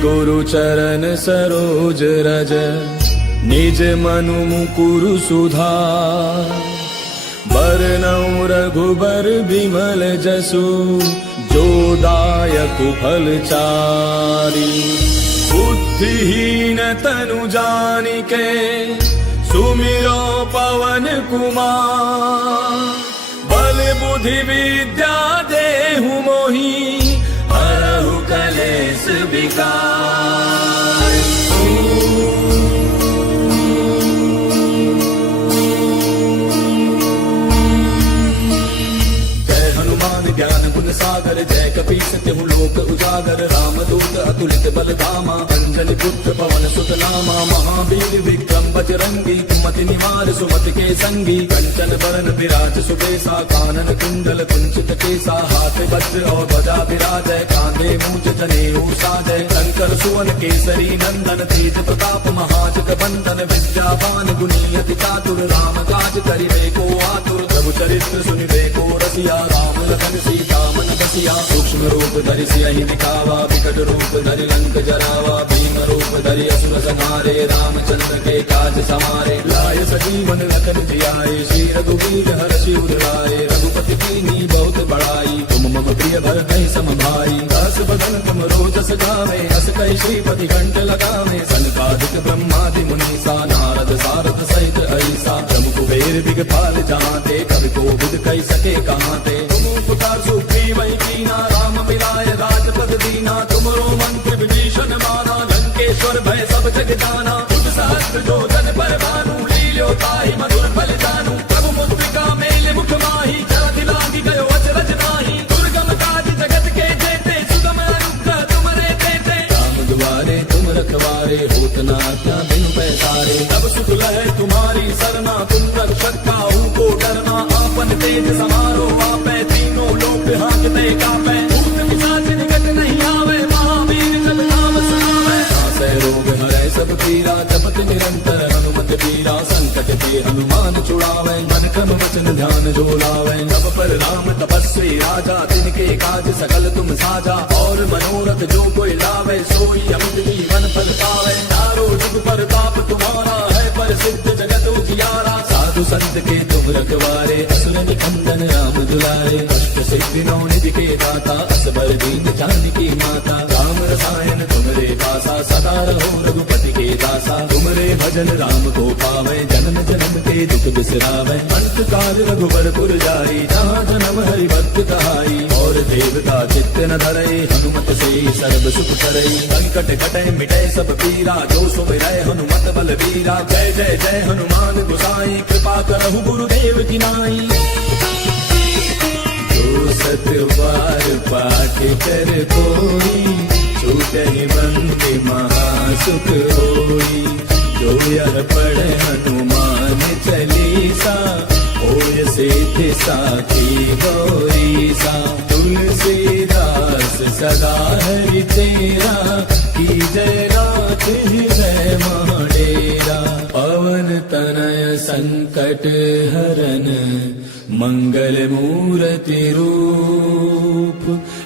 गुरु चरण सरोज रज निज मनु मुकुरु सुधार। बरनउँ रघुबर बिमल जसु जो दायक फलचारी। बुद्धिहीन तनु जानिके सुमिरो पवन कुमार। बल बुद्धि विद्या देहु मोहि हरहु कलेश विकार। जय हनुमान ज्ञान गुण सागर जय कपी सत्यहु लोक उजागर। रामदूत अतुलित बल धामा अंजलि पुत्र पवन सुत नामा। महावीर विक्रम बजरंगी कुमति निवार सुमति के संगी। कंचन बरन विराज सुबेसा कानन कुंडल कुंचित केसा। हाथ वज्र और ध्वजा विराजय कांधे मूंज जनेऊ साजय। शंकर सुवन केसरी नंदन तेज प्रताप महाजग बंदन। विद्यावान गुणी अति चातुर राम काज करिबे को आतुर। प्रभु चरित्र सुनिबे को रसिया राम लखन सीता मन बसिया। सूक्ष्म रूप धरि सियहि दिखावा विकट रूप धरि लंक जरावा। भीम रूप धरि असुर संहारे रामचंद्र के काज समारे। लाय सजीवन लखन जियाए श्री रघुवीर हर्षि उर लाए। रघुपति कीन्ही बहुत बड़ाई तुम मम प्रिय भरतहि सम भाई। दास बदन तुम रोजस गावे अस कहि श्रीपति कंठ लगावे। सनकादिक ब्रह्मादि मुनीसा नारद सारद सहित ऐसा। प्रभु कुबेर दिगपाल जहाते कवि कोविद कहि सके कहाते। तुम उपकार सुग्रीव कीना राम मिलाय राजपद दीना। तुमरो मंत्र विभीषण माना लंकेश्वर भय सब जग जाना। तुझ सहस्त्र जो जन पर भानु लील्यो ताहि मधुर फल जानू। प्रभु मुद्रिका मेल मुख माहि जरति लागी गयो अचरज नाही। दुर्गम काज जगत के जेते सुगम अनुग्रह तुमरे तेते। राम दुआरे तुम रखवारे होत न आज्ञा बिनु पैसारे। तब सुख लहै तुम्हारी सरना तुम रक्षक काहू को डरना। आपन तेज समारो आपै तीनों लोक हांकते कापै। भूत पिशाच निकट नहीं आवे महावीर जब नाम सुनावे। नासै रोग हरै सब पीरा जपत निरंतर हनुमत बीरा। संकट ते हनुमान छुड़ावे मन क्रम वचन ध्यान जो लावे। तब पर राम तपस्वी राजा तिनके काज सकल तुम साजा। और मनोरथ जो कोई लावे सोई अमित जीवन फल पावे। चारों जुग पर ताप तुम्हारा है प्रसिद्ध जगत उजियारा। साधु संत के तुम रखवारे असुर निकंदन राम दुलारे। अष्ट सिद्धि नौ निधि के दाता असबर दीन जानकी माता। राम रसायन तुमरे पासा सदा रहो रघुपति के दासा। तुमरे भजन राम को पावे जन्म जन्म के दुख बिसरावे। अंत काल रघुबर पुर जाई जहाँ जन्म हरि भक्त कहाई। और देवता चित्त न धरई हनुमत से सर्व सुख करई। संकट कटै मिटै सब पीरा जो सुमिरै हनुमत बल बीरा। जय जय जय हनुमान गोसाई कृपा करहु गुरुदेव की नाई। जो सत बार पाठ कर कोई छूटहि बंदी महासुख होई। जो यह पढ़े हनुमान चालीसा होय सिद्धि साखी गौरीसा। तुलसीदास सदा हरि तेरा कीजय नाथ हृदय महडेरा। पवन तनय संकट हरन मंगल मूर्ति रूप।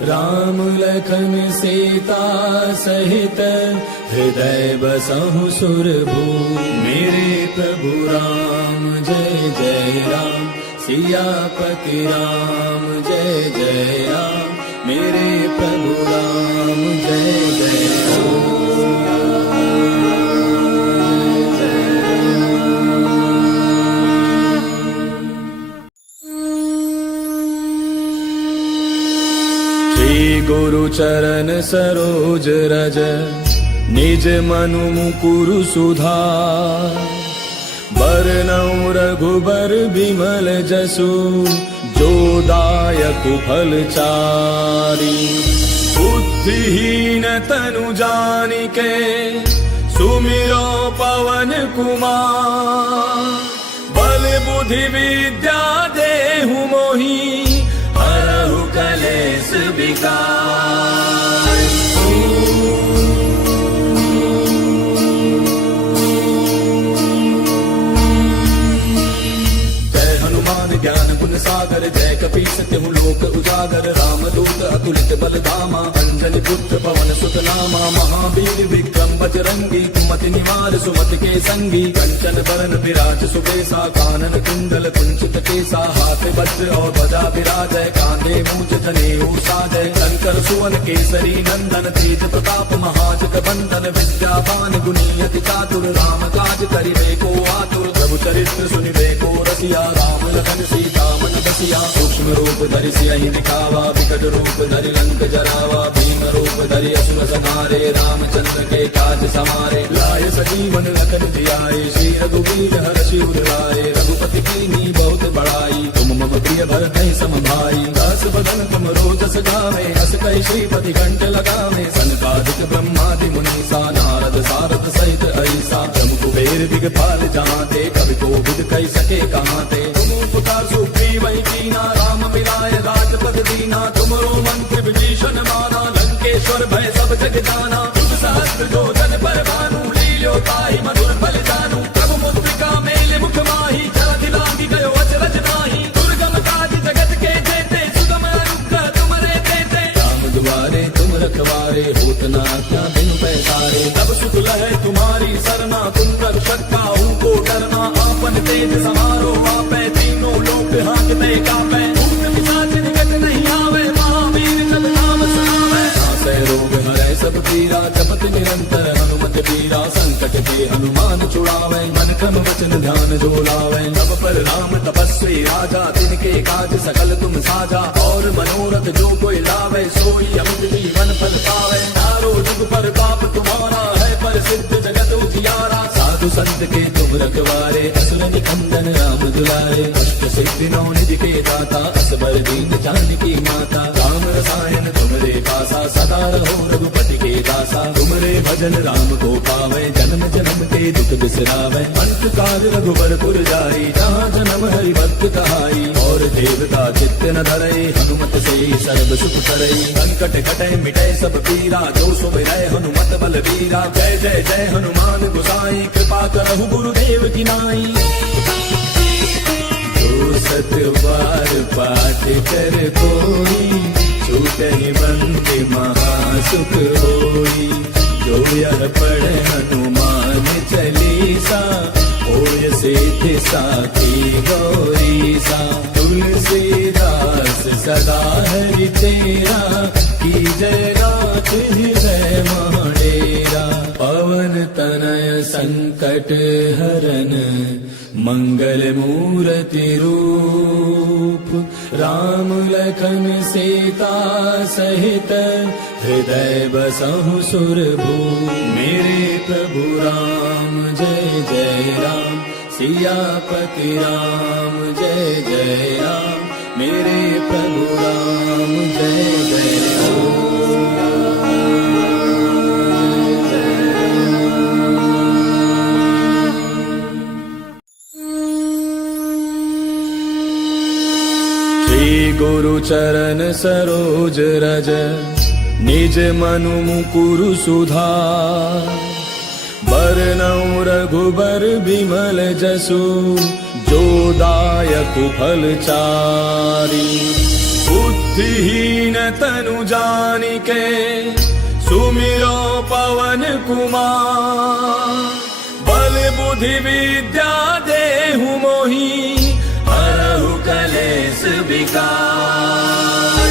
राम लखन सीता सहित हृदय बसहु सुरभूप। मेरे प्रभु राम जय जय राम सियापति राम जय जय राम। मेरे प्रभु राम जय जय राम। गुरु चरण सरोज रज निज मनु मुकुरु सुधार। बरनउँ रघुबर बिमल जसु जो दायक फलचारी। बुद्धिहीन तनु जानिके सुमिरो पवन कुमार। बल बुद्धि विद्या देहु मोहि हरहु कलेश विकार। जय हनुमान ज्ञान गुण सागर जय कपी सत्यहु लोक उजागर रामदूत अतुलित बल धामा अंजनी पुत्र पवन सुत नामा महावीर विक्रम बजरंगी कुमति निवार सुमति के संगी कंचन बरन विराज सुबेसा कानन कुंडल कुंचित केसा हाथ वज्र और ध्वजा विराजय कांधे मूंछ जनेऊ साजय शंकर सुवन केसरी नंदन तेज प्रताप महाजग बंदन विद्यावान गुणी अति चातुर राम काज करिबे को आतुर प्रभु चरित्र सुनिबे को रसिया राम लखन सीता मन बसिया सूक्ष्म रूप धरि सियहि दिखावा विकट रूप धरि लंक जरावा भीम रूप धरि असुर संहारे रामचंद्र के काज समारे लाय सजीवन लखन जियाए श्री रघुवीर हर्षि उर लाए रघुपति कीन्ही बहुत बड़ाई तुम मम प्रिय भरत सम भाई दास बदन तुम रोजस गावे हस कहि श्रीपति घंट लगावे सनकादिक ब्रह्मादि मुनीसा नारद सारद सहित ऐसा ब्रह्म कुबेर दिगपाल जहाते कवि कोविद कहि सके कहाते तुम उपकार सुग्रीव कीना राम मिलाय राजपद दीना तुमरो मंत्र विभीषण माना लंकेश्वर भय सब जग जाना तुम सहस्त्र जो जन पर भानु लील्यो ताहि मधुर फल जानू प्रभु मुद्रिका मेले मुख माही जलधि लांघि गयो अचरज नाही दुर्गम काज जगत के जेते सुगम अनुग्रह तुमरे देते राम दुआरे तुम रखवारे होत न आज्ञा बिनु पैसारे तब सुख लहै तुम्हारी सरना तुम रक्षक काहू को डरना आपन तेज समारो आपै तीनों लोक हांकते कापै भूत पिशाच निकट नहीं आवे महावीर जब नाम सुनावे नासै रोग हरै सब पीरा जपत निरंतर हनुमत पीरा संकट के हनुमान छुड़ावे मन क्रम वचन ध्यान जो लावे तब पर राम तपस्वी राजा तिनके काज सकल तुम साजा और मनोरथ जो कोई लावे सोई अमित जीवन फल पावे चारों जुग पर पाप तुम्हारा है पर सिद्ध जगत उजियारा साधु संत के तुम रखवारे असुर निकंदन राम दुलारे अष्ट सिद्धि नौ निधि के दाता असबर दीन जानकी माता राम रसायन तुमरे पासा सदा रहो रघुपति के दासा तुमरे भजन राम को पावे जन्म जन्म के दुख बिसरावे अंत काल रघुबर पुर जाई जहाँ जन्म हरि भक्त कहाई और देवता चित्त न धरई हनुमत से सर्व सुख करई संकट कटे मिटे सब पीरा जो सुमिरै हनुमत बल वीरा जय जय जय हनुमान गोसाई कृपा करहु गुरुदेव की नाई जो सत बार पाठ कर कोई छूटहि बंदे महासुख होई जो यह पढ़े हनुमान चालीसा होय सिद्धि साखी गौरीसा तुलसीदास सदा हरि तेरा की जय नाथ हृदय महडेरा पवन तनय संकट हरन मंगल मूर्ति रूप राम लखन सीता सहित हृदय बसहु सुरभूप मेरे प्रभु राम जय जय राम सियापति राम जय जय राम मेरे प्रभु राम जय जय राम गुरु चरण सरोज रज निज मनु मुकुरु सुधार बरनउँ रघुबर बिमल जसु जो दायक फल चारि बुद्धिहीन तनु जानिके सुमिरो पवन कुमार बल बुद्धि विद्या देहु मोहि हरहु कलेश विकार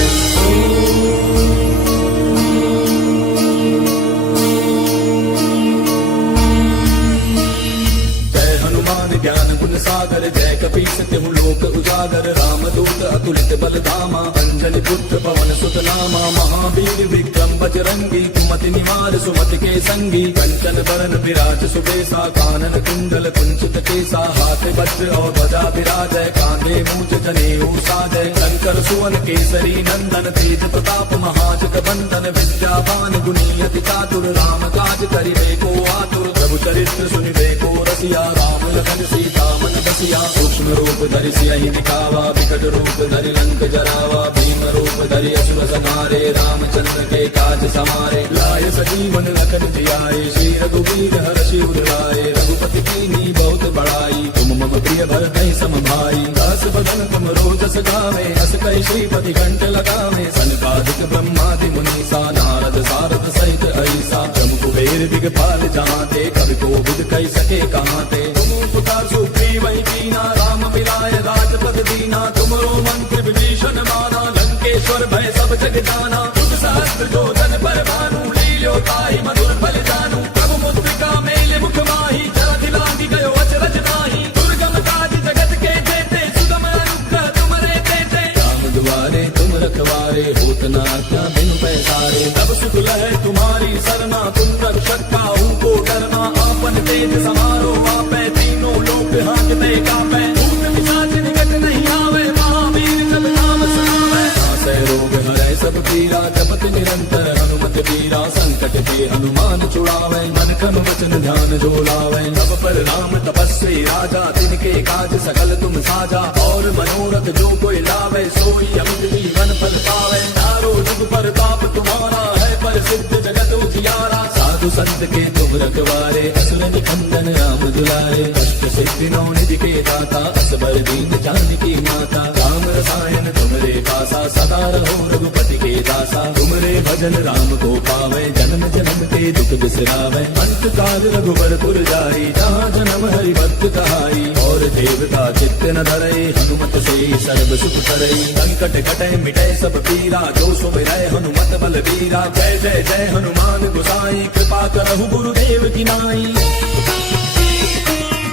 जय हनुमान ज्ञान गुण सागर जय कपीस तिहु लोक उजागर रामदूत अतुलित बल धामा अंजनी पुत्र पवन सुत नामा महावीर विक्रम बजरंगी कुमति निवार सुमति के संगी कंचन बरन विराज सुबेसा कानन कुंडल कुंचित केसा हाथ वज्र और ध्वजा विराजय कांधे मूंछ जनेऊ साजय शंकर सुवन केसरी नंदन तेज प्रताप महाजग बंदन विद्यावान गुणी अति चातुर राम काज करिबे को आतुर प्रभु चरित्र सुनिबे को रसिया राम लखन सीता मन बसिया सूक्ष्म रूप धरि सियहि दिखावा विकट रूप धरि लंक लंक जरावा भीम रूप धरि असुर संहारे रामचंद्र के काज समारे लाय सजीवन लखन जियाए श्री रघुवीर हर्षि उर लाए रघुपति कीन्ही बहुत बड़ाई तुम मम प्रिय भरत सम भाई दास बदन तुम रोजस गावे अस कहि श्रीपति घंट लगावे सनकादिक ब्रह्मादि मुनीसा नारद सारद सहित ऐसा ब्रह्म कुबेर दिगपाल जहाते कवि कोविद कहि सके कहाते तुम उपकार सुग्रीव ही कीना राम मिलाय राजपद दीना तुमरो मंत्र विभीषण माना लंकेश्वर भय सब जग जाना तुझ सहस्त्र जो जन पर भानु लील्यो ताहि मधुर फल जानू प्रभु मुद्रिका मेले मुख माही जरा दिलांगी गयो अचरज नाही दुर्गम काज जगत के जेते सुगम अनुग्रह तुमरे तेते राम दुआरे तुम रखवारे होत न आज्ञा बिनु पैसारे तब सुख लहै तुम्हारी सरना तुम रक्षक काहू को डरना आपन तेज समारो आपै तीनों लोक हांकते कापै भूत पिशाच निकट नहीं आवे महावीर जब नाम सुनावे नासै रोग हरै सब पीरा जपत निरंतर हनुमत वीरा संकट के हनुमान छुड़ावे मन क्रम वचन ध्यान जो लावे सब पर राम तपस्वी राजा तिनके काज सकल तुम साजा और मनोरथ जो कोई लावे सोई अमित जीवन फल पावे चारों जुग पर ताप तुम्हारा है पर सिद्ध जगत उजियारा साधु संत के तुम रखवारे असुर निकंदन राम दुलारे कष्ट सिद्धि नौ निधि के दाता असबर दीन जानकी माता राम रसायन तुमरे पासा सदा रहो रघुपति के दासा तुमरे भजन राम को पावे जन्म जन्म के दुख बिसरावे अंत काल रघुबर पुर जाई जहाँ जन्म हरि भक्त कहाई और देवता चित्त न धरई हनुमत से सर्व सुख करई संकट कटे मिटे सब पीरा जो सुमिरै हनुमत बल वीरा जय जय जय हनुमान गोसाई कृपा करहु गुरुदेव की नाई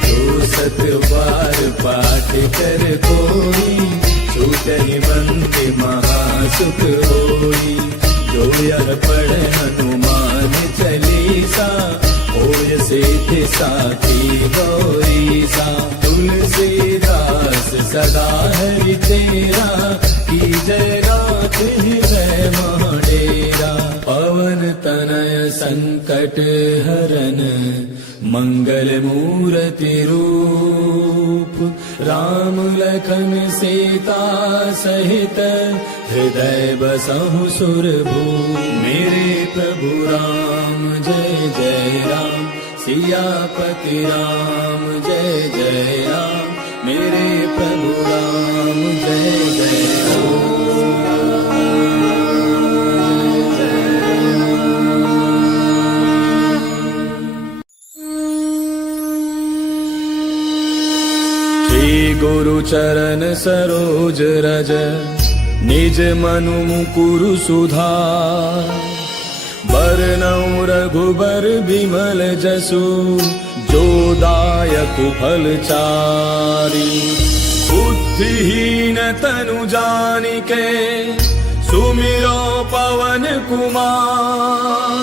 जो सत बार पाठ कर कोई छूटहि बंदे महासुख होई जो यह पढ़ हनुमान चालीसा होय सिद्धि साखी गौरीसा तुलसीदास सदा हरि तेरा की जय नाथ हृदय डेरा पवन तनय संकट हरन मंगल मूर्ति रूप राम लखन सीता सहित हृदय बसहु सुरभूप मेरे प्रभु राम जय जय राम सियापति राम जय जय राम मेरे प्रभु राम जय जय राम गुरु चरण सरोज रज निज मनु मुकुरु सुधार बरनउँ रघुबर बिमल जसु जो दायक फल चारि बुद्धिहीन तनु जानिके सुमिरो पवन कुमार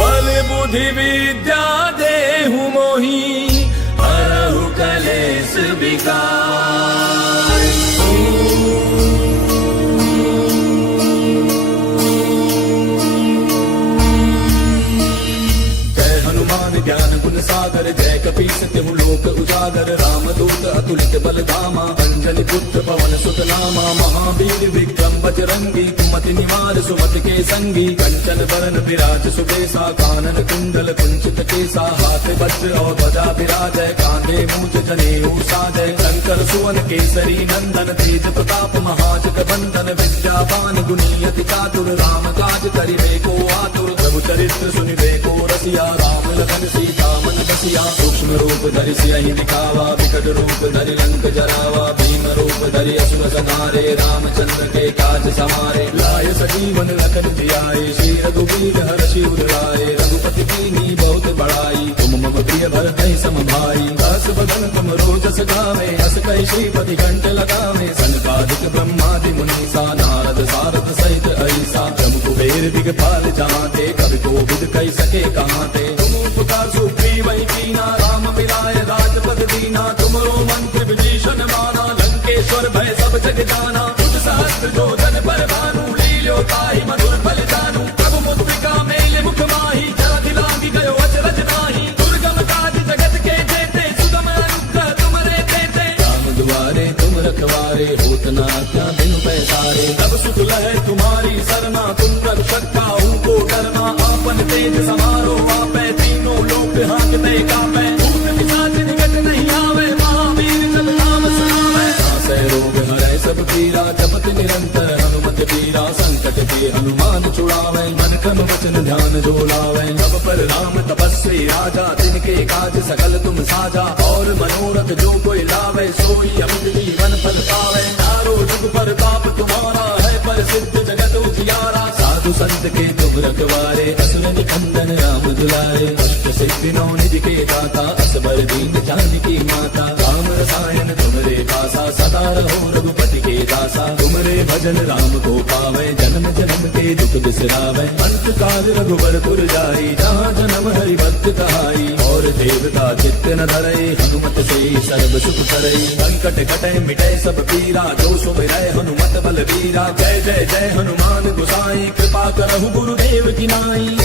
बल बुद्धि विद्या देहु मोहि हरहु कलेश विकार जय हनुमान ज्ञान गुण सागर जय कपीस तिहु लोक उजागर राम दूत अतुलित बल धामा अंजलि पुत्र पवन सुत नामा महावीर विक्रम बजरंगी कुमति निवार सुमति के संगी कंचन बरन विराज सुबेसा कानन कुंडल कुंचित केसा हाथ वज्र और ध्वजा विराजय कांधे मूंज जनेऊ साजय शंकर सुवन केसरी नंदन तेज प्रताप महाजग बंदन विद्यावान गुणी अति चातुर राम काज करिबे को आतुर प्रभु चरित्र सुनिबे को रसिया राम लखन सीता मन बसिया सूक्ष्म रूप धरि सियहि दिखावा विकट रूप धरि लंक जरावा भीम रूप धरि असुर संहारे रामचंद्र के काज समारे लाय सजीवन लखन जियाए श्री रघुवीर हर्षि उर लाए रघुपति कीन्ही बहुत बड़ाई तुम मम प्रिय भरत सम भाई दास बदन तुम रोजस गावे अस कहि श्रीपति घंट लगावे सनकादिक ब्रह्मादि मुनीसा नारद सारद सहित ऐसा ब्रह्म कुबेर दिगपाल जहाते कवि कोविद कहि सके कहाते तुम उपकार सुग्रीव ही कीना राम मिलाय राजपद दीना तुमरो मंत्र विभीषण माना लंकेश्वर भय सब जग जाना तुझ सहस्त्र जो जन पर भानु लील्यो ताहि मधुर फल जानू प्रभु मुद्रिका मेले मुख माही जरा दिलांगी गयो अचरज नाही दुर्गम काज जगत के जेते सुगम अनुग्रह तुमरे तेते राम दुआरे तुम रखवारे होत न आज्ञा बिनु पैसा तुम्हारी सरना, तुम रक्षक काहू को डरना। आपन तेज समारो आपे, तीनों लोक हांकते कापे। भूत पिशाच निकट नहीं आवे, महावीर जब नाम सुनावे। नासै रोग हरै सब पीरा, जपत निरंतर हनुमत बीरा। संकट के हनुमान छुड़ावे, मन क्रम वचन ध्यान जो लावे। तब पर राम तपस्वी राजा, जिनके काज सकल तुम साजा। और मनोरथ जो कोई लावे, सोई अमित जीवन फल पावे। चारों जुग पर ताप तुम्हारा है, पर सिद्ध जगत उजियारा। साधु संत के तुम रखवारे, असुर निकंदन राम दुलारे। अष्ट सिद्धि नौ निधि के दाता, असबर दीन जानकी माता। राम रसायन तुमरे पासा, सदा रहो रघुपति के दासा। तुमरे भजन राम को पावे, जन्म जन्म के दुख बिसरावे। अंत काल रघुबर पुर जाई, जहाँ जन्म हरि भक्त कहाई। और देवता चित्त न धरई, हनुमत से सर्व सुख करई। संकट कटे मिटे सब पीरा, जो सुमिरै हनुमत बलवीरा। जय जय जय हनुमान गोसाई, कृपा करहु गुरुदेव की नाई।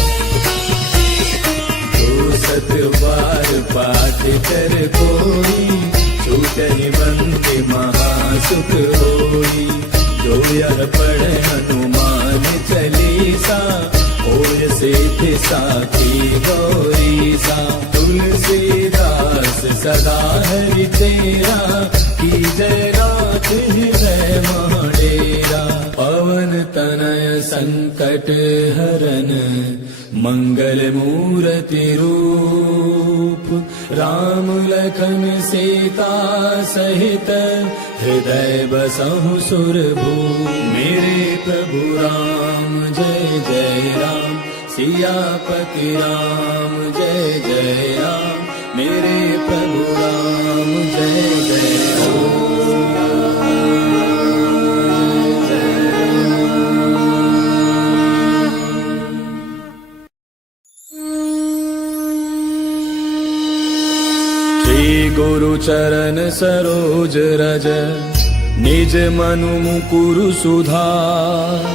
तो सत बार पाठ कर कोई, छूटहि बंदी महासुख होई। जो यह पढ़े हनुमान चालीसा, होय सिद्धि साखी गौरीसा। तुलसीदास सदा हरि तेरा, की जय नाथ हृदय महडेरा। पवन तनय संकट हरन, मंगल मूर्ति रूप। राम लखन सीता सहित, हृदय बसहु सुरभूप। मेरे प्रभु राम जय जय राम, सियापति राम जय जय राम। मेरे प्रभु राम जय जय राम। गुरु चरण सरोज रज, निज मनु मुकुरु सुधार।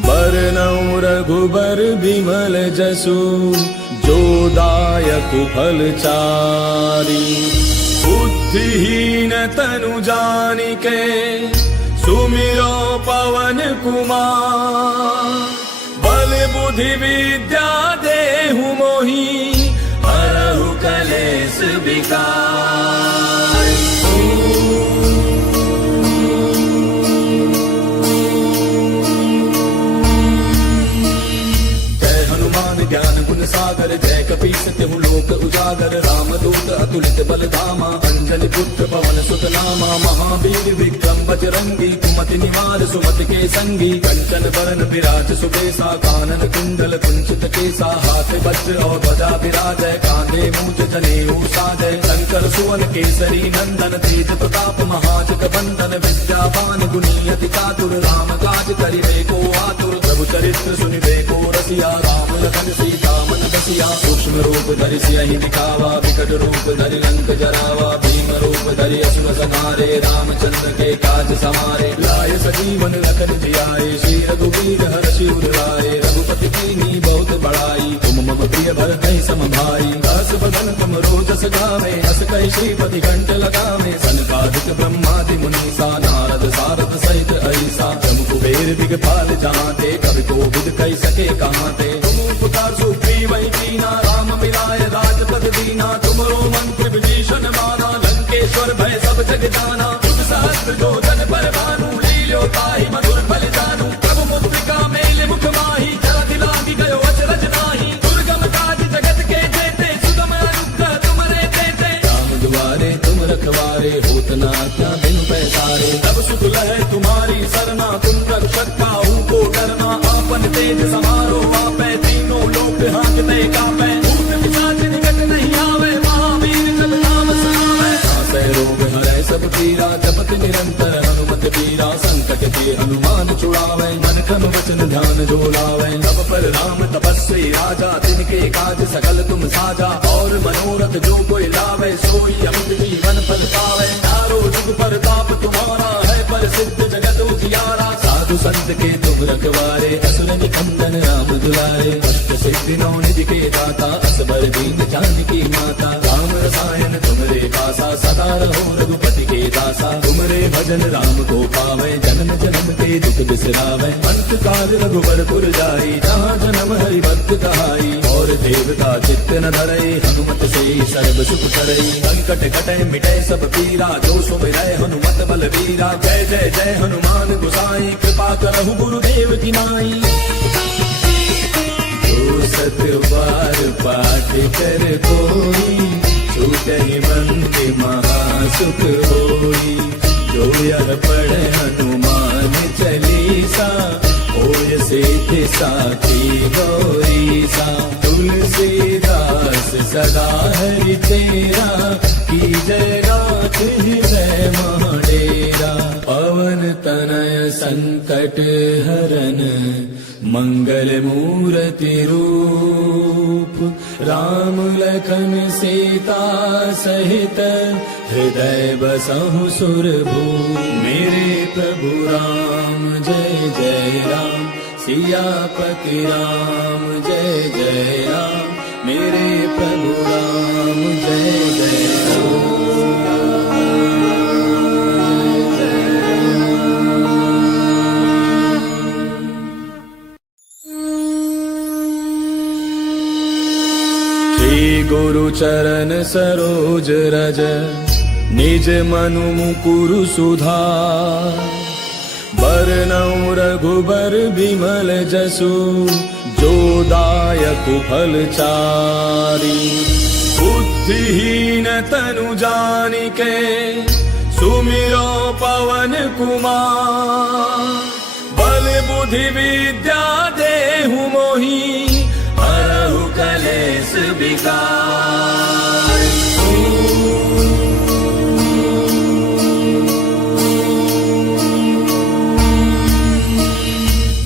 बरनउँ रघुबर बिमल जसु, जो दायक फल चारि। बुद्धिहीन तनु जानिके, सुमिरो पवन कुमार। बल बुद्धि विद्या देहु मोहि, हरहु कलेश विकार। जय हनुमान ज्ञान गुण सागर, जय कपीस तिहु लोक उजागर। राम दूत अतुलित बल धामा, अंजलि पुत्र पवन सुत नामा। महावीर विक्रम बजरंगी, कुमति निवार सुमति के संगी। कंचन बरन विराज सुबेसा, कानन कुंडल कुंचित केसा। हाथ वज्र और ध्वजा विराजय, कांधे मूज जनेऊ साजय। शंकर सुवन केसरी नंदन, तेज प्रताप महाजग बंदन। विद्यावान गुणी अति चातुर, राम काज करिबे को आतुर। प्रभु चरित्र सुनिबे को रसिया, राम लखन सीता मन बसिया। सूक्ष्म रूप धरि सियहि दिखावा, विकट रूप धरि लंक जरावा। भीम रूप धरि असुर संहारे, रामचंद्र के काज समारे। लाय सजीवन लखन जियाए, श्री रघुवीर हर्षि उर लाए। रघुपति कीन्ही बहुत बड़ाई, तुम मम प्रिय भरतहि सम भाई। दास बदन तुम रोजस गावे, अस कहि श्रीपति कंठ लगावे। सनकादिक ब्रह्मादि मुनीसा, नारद सारद सहित अहिसा। जम कुबेर दिगपाल जहाते, कवि कोविद कहि सके कहाते। तुम उपकार सुग्रीवहि कीना, राम मिलाय राजपद दीना। तुमरो मंत्र विभीषण माना, लंकेश्वर भय सब जग जाना। तुम सहस्त्र जो जन पर भानु, लील्यो ताहि मधुर फल जानू। प्रभु मुद्रिका मेल मुख माहि, जलधि लांघि गयो अचरज नाहि। दुर्गम काज जगत के जेते, सुगम अनुग्रह तुमरे तेते। राम दुआरे तुम रखवारे, होत न आज्ञा बिनु पैसारे। तब सुख लहै तुम्हारी सरना, तुम रक्षक काहू को डरना। आपन तेज समारो आपे, तीनों लोक हांकते कापे। भूत पिशाच निकट नहीं आवे, महावीर जब नाम सुनावे। नासै रोग हरै सब पीरा, जपत निरंतर हनुमत बीरा। संकट के हनुमान छुड़ावे, मन क्रम वचन ध्यान जो लावे। तब पर राम तपस्वी राजा, जिनके काज सकल तुम साजा। और मनोरथ जो कोई लावे, सोई अमित जीवन फल पावे। चारों जुग पर ताप तुम्हारा है, पर सिद्ध जगत उजियारा। साधु साधु संत के तुम रखवारे, असुर निकंदन राम दुलारे। अष्ट सिद्धि नौ निधि के दाता, असबर दीन जानकी माता। राम रसायन तुमरे पासा, सदा रहो रघुपति के दासा। तुमरे भजन राम को पावे, जन्म जन्म के दुख बिसरावे। अंत काल रघुबर जाई, जहाँ जन्म हरि भक्त कहाई। और देवता चित्त न धरई, हनुमत से सर्व सुख करई। संकट कटे मिटे सब पीरा, जो सुमिरै हनुमत बलवीरा। जय जय जय हनुमान गोसाई, कृपा करहु गुरुदेव की नाई। जो सत बार पाठ कर कोई, छूटहि बंदी महासुख होई। जो यह पढ़े हनुमान चालीसा, होय सिद्धि साखी गौरीसा। तुलसीदास सदा हरि तेरा, की जय रात हृदय महाडेरा। पवन तनय संकट हरन, मंगल मूर्ति रूप। राम लखन सीता सहित, हृदय बसहु सुरभूप। मेरे प्रभु राम जय जय राम, सियापति राम जय जय राम। मेरे प्रभु राम जय जय राम। गुरु चरण सरोज रज, निज मनु मुकुरु सुधार। बरनउँ रघुबर बिमल जसु, जो दायक फल चारि। बुद्धिहीन तनु जानिके, सुमिरो पवन कुमार। बल बुद्धि विद्या देहु मोहि, हरहु कलेश विकार।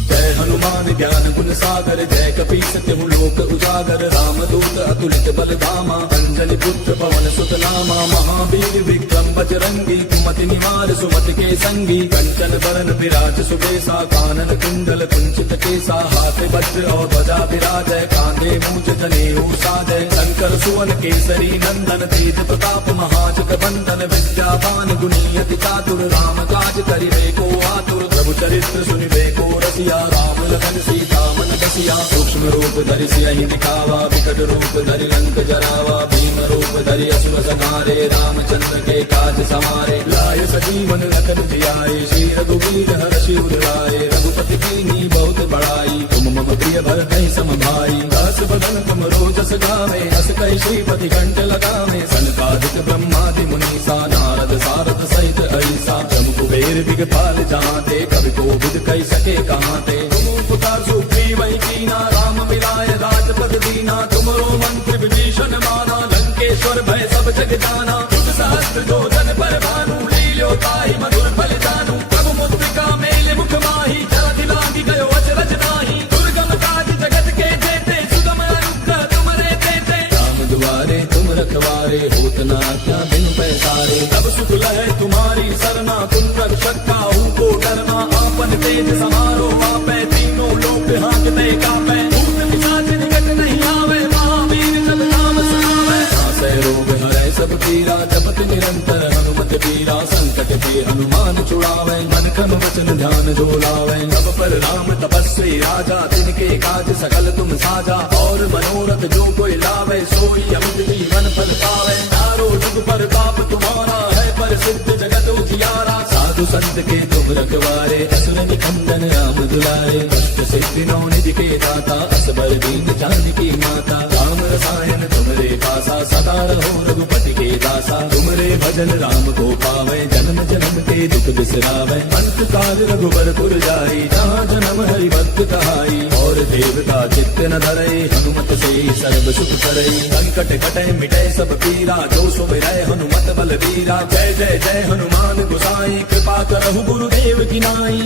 जय हनुमान ज्ञान गुण सागर, जय कपीस तिहु लोक उजागर। रामदूत अतुलित बल धामा, अंजनी पुत्र पवन सुत नामा। महावीर विक्रम बजरंगी, कुमति निवार सुमति के संगी। कंचन बरन विराज सुबेसा, कानन कुंडल कुंचित केसा। हाथ वज्र और ध्वजा विराजय, कांधे मूंज जनेऊ साजय। शंकर सुवन केसरी नंदन, तेज प्रताप महाजग बंदन। विद्यावान गुणी अति चातुर, राम काज करिबे को आतुर। प्रभु चरित्र सुनिबे को रसिया, राम लखन सीता मन बसिया। सूक्ष्म रूप धरि सियहि दिखावा, विकट रूप धरि लंक जरावा। भीम रूप धरि असुर संहारे, रामचंद्र के काज समारे। लाय सजीवन लखन जियाए, श्री रघुवीर हर्षि उर लाए। रघुपति कीन्ही बहुत बड़ाई, तुम मम प्रिय भरतहि सम भाई। दास बदन तुम रोजस गावे, हस कहि श्रीपति कंठ लगावे। सनकादिक ब्रह्मादि मुनीसा, नारद सारद सहित ऐसा। जम कुबेर दिगपाल जहाँते, कवि कोविद कहि सके कहाँते। तुम उपकार सुग्रीव कीना, राम मिलाय राजपद दीना। तुमरो मंत्र विभीषण माना, लंकेश्वर भय सब जग जाना। तुझ सहस्त्र जो जन पर भानु, लील्यो ताहि मधुर फल जानू। प्रभु मुद्रिका मेल मुख माही, जलधि लांघि गयो अचरज नाहि। दुर्गम काज जगत के जेते, सुगम अनुग्रह तुमरे तेते। राम दुआरे तुम रखवारे, होत न आज्ञा बिनु पैसारे। तब सुख लहै तुम्हारी सरना, तुम रक्षक काहू को डरना। आपन तेज समारो आपै, तीनों लोक हांकते कापै। भूत पिशाच निकट नहीं आवे, महावीर जब नाम सुनावे। नासै रोग हरै सब पीरा, जपत निरंतर हनुमत बीरा। संकट ते हनुमान छुड़ावे, मन क्रम वचन ध्यान जो लावे। सब पर राम तपस्वी राजा, तिनके काज सकल तुम साजा। और मनोरथ जो कोई लावे, सोई अमित जीवन फल पावे। चारों जुग पर ताप तुम्हारा है, प्रसिद्ध जगत उजियारा। साधु संत के तुम रखवारे, असुर निकंदन राम दुलारे। अष्ट सिद्धि नौ निधि के दाता, असबर दीन जानकी माता। राम रसायन तुमरे पासा, सदा रहो रघुपति के दासा। तुमरे भजन राम को पावे, जन्म जन्म के दुख बिसरावे। अंत काल रघुबर जाई, जहाँ जन्म हरि भक्त कहाई। और देवता चित्त न धरई, हनुमत से सर्व सुख करई। संकट कटे मिटे सब पीरा, जो सुमिरै हनुमत बलवीरा। जय जय जय हनुमान गोसाई, कृपा करहु गुरुदेव की नाई।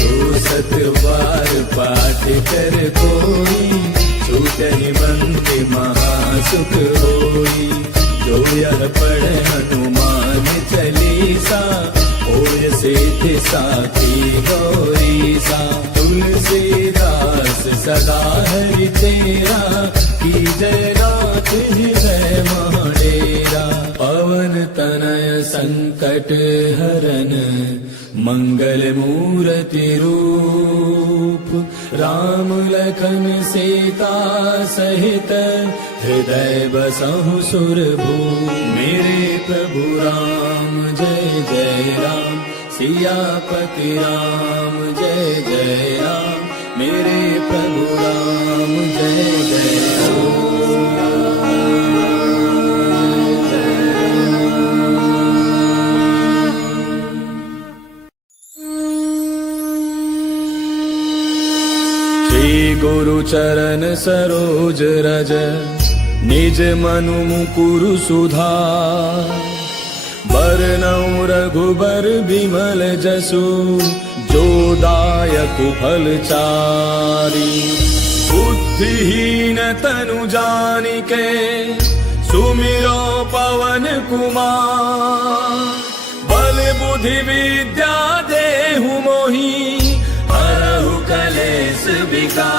जो सत बार पाठ कर कोई, छूटहि बंदी महासुख होई। जो यह पढ़े हनुमान चालीसा, होय से थे साथी गौरी सा। तुलसीदास सदा हरि तेरा, की जय नाथ हृदय महाडेरा। पवन तनय संकट हरन, मंगल मूर्ति रूप। राम लखन सीता सहित, हृदय बसहु सुरभूप। मेरे प्रभु राम जय जय राम, सियापति राम जय जय राम। मेरे प्रभु राम जय जय राम। गुरु चरण सरोज रज, निज मनु मुकुरु सुधार। बरनउँ रघुबर बिमल जसु, जो दायक फल चारि। बुद्धिहीन तनु जानिके, सुमिरो पवन कुमार। बल बुद्धि विद्या देहु मोहि, हरहु कलेश विकार।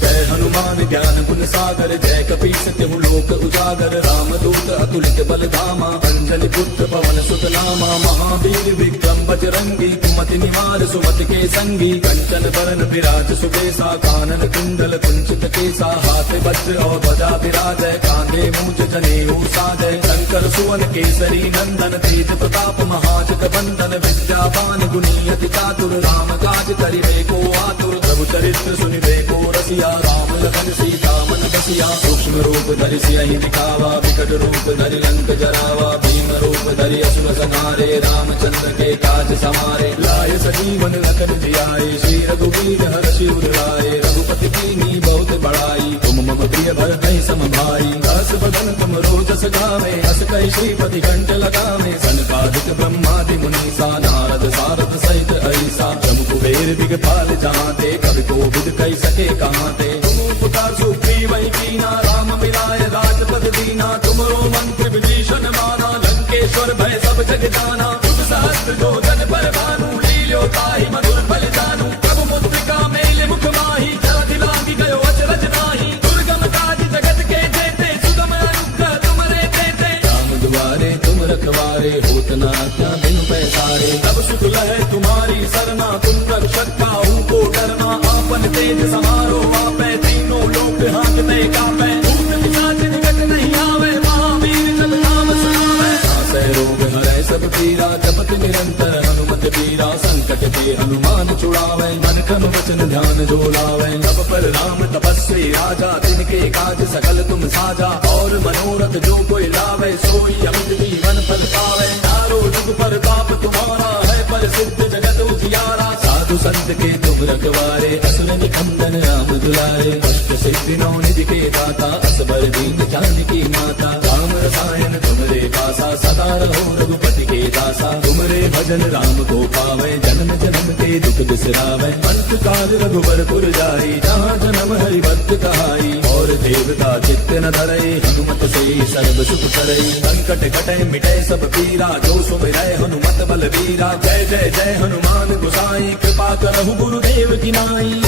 जय हनुमान ज्ञान गुण सागर, जय कपीस तिहु लोक उजागर। रामदूत अतुलित बल धामा, अंजनी पुत्र पवन सुत नामा। महावीर विक्रम बजरंगी, कुमति निवार सुमति के संगी। कंचन बरन विराज सुबेसा, कानन कुंडल कुंचित केसा। हाथ वज्र और ध्वजा विराजय, कांधे मूंज जनेऊ साजय। शंकर सुवन केसरी नंदन, तेज प्रताप महाजग बंदन। विद्यावान गुणी अति चातुर, राम काज करिबे को आतुर। प्रभु चरित्र सुनिबे को रसिया, राम लखन सीता मन बसिया। सूक्ष्म रूप धरि सियहि दिखावा, विकट रूप धरि लंक जरावा। भीम रूप धरि असुर संहारे, रामचंद्र के काज समारे। लाय सजीवन लखन जियाए, श्री रघुवीर हर्षि उर लाए। रघुपति कीन्ही बहुत बड़ाई, तुम मम प्रिय भरतहि सम भाई। दास बदन तुम रोजस गावे, अस कहि श्रीपति कंठ लगावे। सनकादिक ब्रह्मादि मुनीसा, नारद सारद सहित ऐसा। ब्रह्म कुबेर दिगपाल जहाते, कवि कोविद कहि सके कहाते। तुम उपकार सुग्रीवहि कीना, राम मिलाय राजपद दीना। तुमरो मंत्र विभीषण माना, लंकेश्वर भय सब जग जाना। तुम सहस्त्र जो जन पर भानु, लील्यो ताहि मधुर फल जानू। प्रभु मुद्रिका मेल मुख माहि, जलधि लांघि गयो अचरज नाहि। दुर्गम काज जगत के जेते, सुगम अनुग्रह तुमरे तेते। राम दुआरे तुम रखवारे, होत न आज्ञा बिनु पैसारे। तब सुख लहै तुम्हारी सरना, तुम रक्षक काहू को डरना। आपन तेज समारो आपै, तीनों लोक हांकते कापै। भूत पिशाच निकट नहीं आवे, महावीर जब नाम सुनावे। नासै रोग हरै सब पीरा, जपत निरंतर हनुमत बीरा। संकट ते हनुमान छुड़ावै, मन क्रम वचन ध्यान जो लावै। तब पर राम तपस्वी राजा, तिनके काज सकल तुम साजा। और मनोरथ जो कोई लावै, सोई अमित जीवन फल पावै। चारों जुग प्रताप तुम्हारा है, प्रसिद्ध जगत उजियारा। साधु संत के तुम रखवारे, असुर निकंदन राम दुलारे। अष्ट सिद्धि नौ निधि के दाता, असबर दीन जानकी माता। राम रसायन तुमरे पासा, सदा रहो रघुपति के दासा। तुमरे भजन राम को पावै, जन्म जन्म के दुख बिसरावै। अंत काल रघुबर पुर जाई, जहाँ जन्म हरि भक्त कहाई। और देवता चित्त न धरई, हनुमत से सर्व सुख करई। संकट कटै मिटै सब पीरा, जो सुमिरै हनुमत बलवीरा। जय जय जय हनुमान गोसाई, कृपा करहु गुरुदेव की नाई।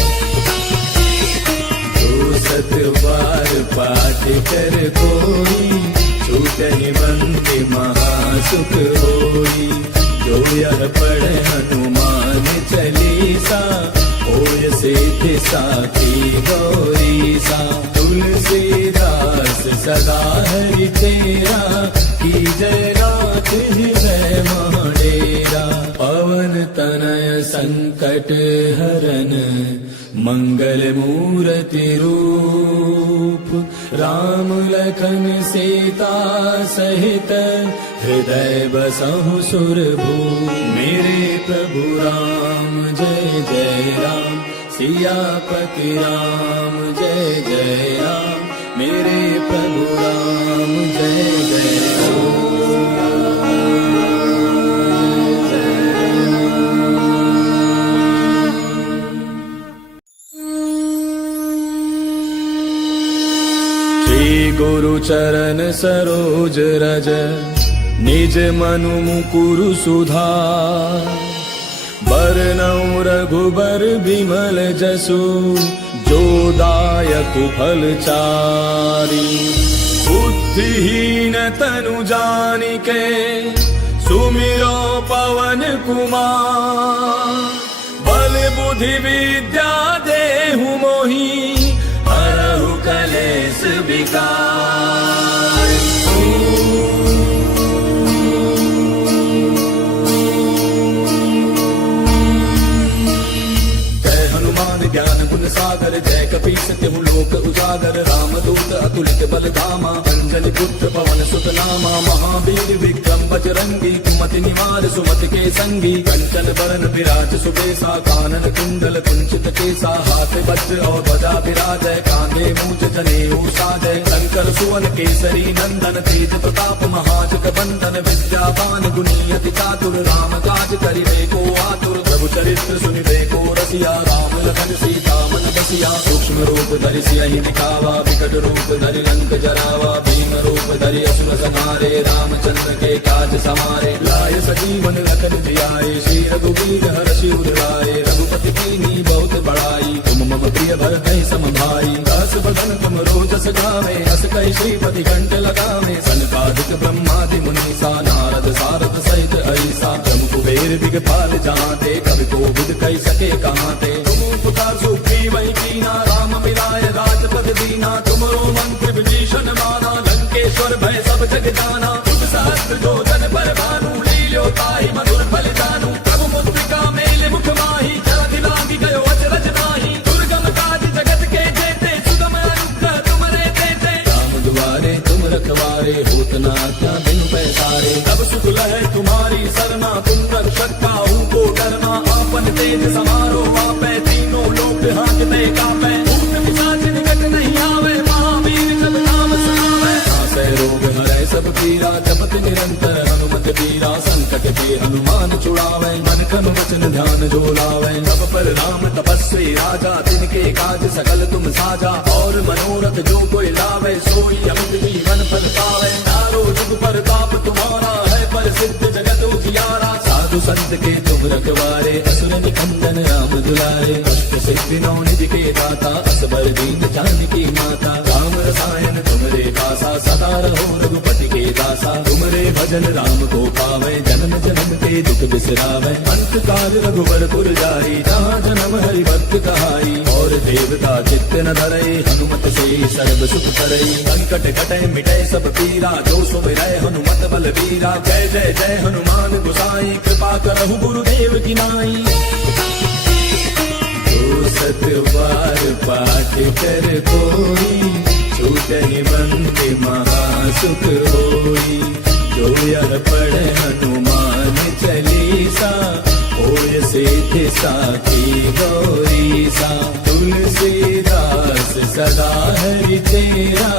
जो सत बार पाठ कर कोई, छूटहि बंदी महासुख होई। जो यह पढ़े हनुमान चालीसा, होय सिद्धि साखी गौरी सा। तुलसीदास सदा हरि तेरा, की जय नाथ हृदय महाडेरा। पवन तनय संकट हरन, मंगल मूर्ति रूप। राम लखन सीता सहित, हृदय बसहु सुरभूप। मेरे प्रभु राम जय जय राम, सियापति राम जय जय राम। मेरे प्रभु राम जय जय राम। गुरु चरण सरोज रज निज मनु मुकुरु सुधार बरनउँ रघुबर बिमल जसु जो दायक फल चारि बुद्धिहीन तनु जानिके सुमिरो पवन कुमार बल बुद्धि विद्या देहु मोहि हरहु कलेश विकार। जय हनुमान ज्ञान गुण सागर जय कपीस तिहु लोक उजागर रामदूत अतुलित बल धामा अंजनी पुत्र पवन सुत नामा महावीर विक्रम बजरंगी कुमति निवार सुमति के संगी कंचन बरन विराज सुबेसा कानन कुंडल कुंचित केसा हाथ वज्र और ध्वजा विराजय कांधे मूंज जनेऊ साजय शंकर सुवन केसरी नंदन तेज प्रताप महाजग बंदन विद्यावान गुणी अति चातुर राम काज करिबे को आतुर प्रभु चरित्र सुनिबे को रसिया राम लखन सीता मन बसिया सूक्ष्म रूप धरि सियहि दिखावा विकट रूप धरि लंक जरावा भीम रूप धरि असुर संहारे रामचंद्र के काज समारे लाय सजीवन लखन जियाए श्री रघुवीर हर्षि उर लाए रघुपति कीन्ही बहुत बड़ाई तुम मम प्रिय भरतहि सम भाई दास बदन तुम रोजस गावे अस कहि श्रीपति घंट लगावे सनकादिक ब्रह्मादि मुनीसा नारद सारद सहित ऐसा ब्रह्म कुबेर दिगपाल जहांते कवि कोविद कहि सके कहांते तुम उपकार सुग्रीव वही कीना राम मिलाय राजपद दीना तुमरो मंत्र विभीषण माना लंकेश्वर भय सब जग जाना तुम सहस्त्र जो जन पर भानु लील्यो ताहि मधुर फल जानू प्रभु मुद्रिका मेल मुख माही जलधि लागी गयो अचरज नाही दुर्गम काज जगत के जेते सुगम अनुग्रह तुमरे तेते राम दुआरे तुम रखवारे होत न आज्ञा बिनु पैसारे तब सुख लहै तुम्हारी सरना तुम रक्षक काहू को डरना आपन तेज समारो आपै तीनों लोक हांकते कापै भूत पिशाच निकट नहीं आवे महावीर जब नाम सुनावे नासै रोग हरै सब पीरा जपत निरंतर हनुमत बीरा संकट के हनुमान छुड़ावे मन क्रम वचन ध्यान जो लावे सब पर राम तपस्वी राजा तिनके काज सकल तुम साजा और मनोरथ जो कोई लावे सोई अमित जीवन फल पावे चारों जुग प्रताप तुम्हारा है प्रसिद्ध जगत उजियारा साधु संत के तुम रखवारे असुर निकंदन राम दुलारे अष्ट सिद्धि नौ निधि के दाता असबर दीन जानकी माता राम रसायन तुमरे दासा सदा रहो रघुपति के दासा तुमरे भजन राम को पावे जन्म जन्म के दुख बिसरावे अंत काल रघुवर पुर जाई जहाँ जन्म हरि भक्त कहाई और देवता चित्त न धरई हनुमत से सर्व सुख करई संकट कटै मिटै सब पीरा जो सुमिरै हनुमत बल वीरा जय जय जय हनुमान गोसाई कृपा करहु गुरुदेव की नाई। जो सत बार पाठ कर कोई छूटहि बंदी महासुख होई जो यह पढ़े हनुमान चालीसा होय सिद्धि साखी गौरीसा तुलसीदास सदा हरि तेरा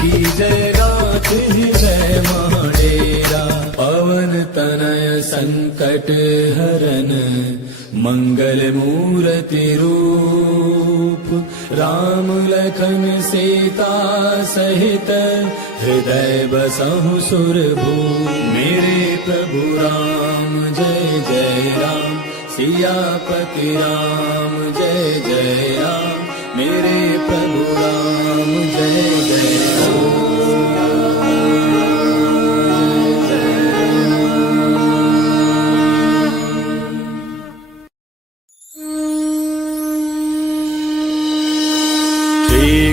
की जय गाथ हृदय महडेरा पवन तनय संकट हरन मंगल मूर्ति रूप राम लखन सीता सहित हृदय बसहु सुरभूप मेरे प्रभु राम जय जय राम सियापति राम जय जय राम मेरे प्रभु राम जय जय राम।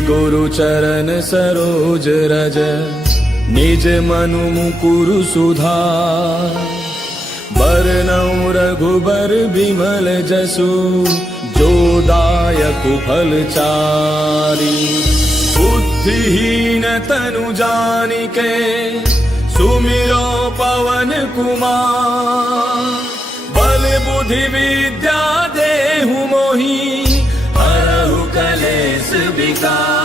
गुरु चरण सरोज रज निज मनु मुकुरु सुधार बरनउँ रघुबर बिमल जसु जो दायक फल चारि बुद्धिहीन तनु जानिके सुमिरो पवन कुमार बल बुद्धि विद्या देहु मोहि हरहु कलेश विकार।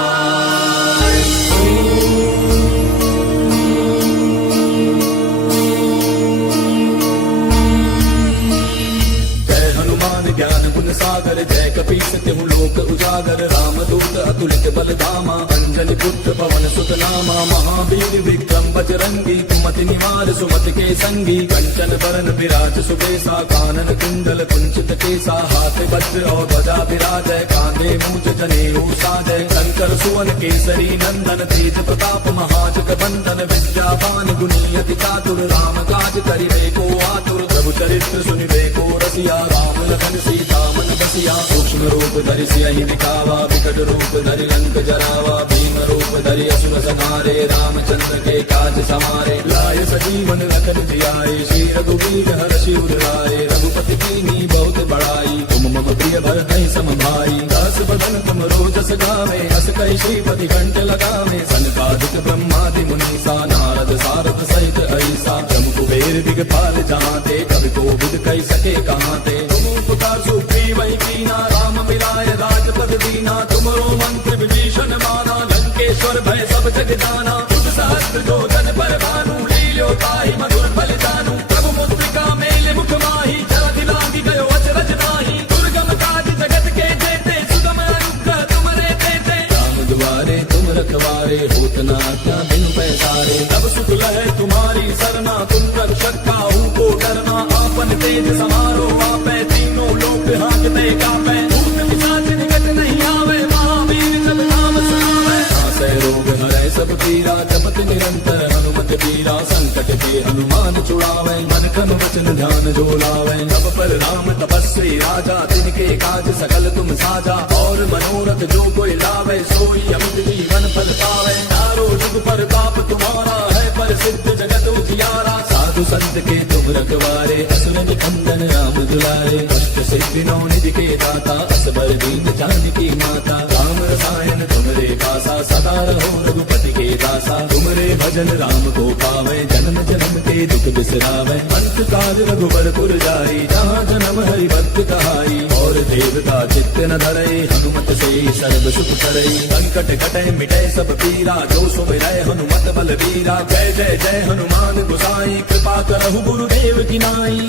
जय हनुमान ज्ञान गुण सागर जय कपीस तिहु लोक उजागर रामदूत अतुलित बल धामा अंजनी पुत्र पवन सुत नामा नामा महावीर विक्रम बजरंगी कुमति निवार सुमति के संगी कंचन बरन विराज सुबेसा कानन कुंडल कुंचित केसा हाथ वज्र और ध्वजा विराजय कांधे मूंज जनेऊ साजय शंकर सुवन केसरी नंदन तेज प्रताप महाजग बंदन विद्यावान गुणी अति चातुर राम काज करिबे को आतुर प्रभु चरित्र सुनिबे को रसिया राम लखन सीता मन बसिया सूक्ष्म रूप धरि सियहि दिखावा विकट रूप धरि लंक जरावा भीम रूप धरि असुर संहारे रामचंद्र के काज समारे लाय सजीवन लखन जियाए श्री रघुवीर हर्षि उर लाए रघुपति कीन्ही बहुत बड़ाई तुम मम प्रिय भरतहि सम भाई दास बदन तुम रोजस गावे हस कहि श्रीपति घंट लगावे सनकादिक ब्रह्मादि मुनीसा नारद सारद सहित ऐसा जम कुबेर दिगपाल जहाँ ते कवि कोविद कहि सके कहाँ ते तुम उपकार सुग्रीव वही कीना राम मिलाय राजपद दीना तुमरो मंत्र विभीषण माना लंकेश्वर भय सब जग जाना तुझ सहस्त्र जो जन पर भानु लील्यो ताहि मधुर फल जानू प्रभु मुद्रिका मेले मुख माही जलधि लांघि गयो अचरज नाही दुर्गम काज जगत के जेते सुगम अनुग्रह तुमरे तेते राम दुआरे तुम रखवारे होत न आज्ञा बिनु पैसारे तब सुख लहै तुम्हारी सरना तुम रक्षक काहू को डरना आपन तेज समारो आपै तीनों लोक हांकते कापै भूत पिशाच निकट नहीं आवे महावीर जब नाम सुनावे नासै रोग हरै सब पीरा जपत निरंतर हनुमत पीरा संकट के हनुमान छुड़ावे मन क्रम वचन ध्यान जो लावे अब पर राम तपस्वी राजा तिनके काज सकल तुम साजा और मनोरथ जो कोई लावे सोई अमित जीवन फल पावे चारों जुग पर बाप तुम्हारा है पर सिद्ध जगत उजियारा साधु संत के तुम रखवारे असुर निकंदन राम दुलारे अष्ट सिद्धि नौ निधि के दाता असबर दीन जानकी माता राम रसायन तुमरे पासा सदा रहो रघुपति के दासा तुमरे भजन राम को पावे जन्म जन्म के दुख बिसरावे अंत काल रघुबर पुर जाई जहाँ जन्म हरि भक्त कहाई और देवता चित्त न धरई हनुमत से सर्व सुख करई संकट कटे मिटे सब पीरा जो सुमिरै हनुमत बल वीरा जय जय जय हनुमान गोसाई कृपा करहु गुरुदेव की नाई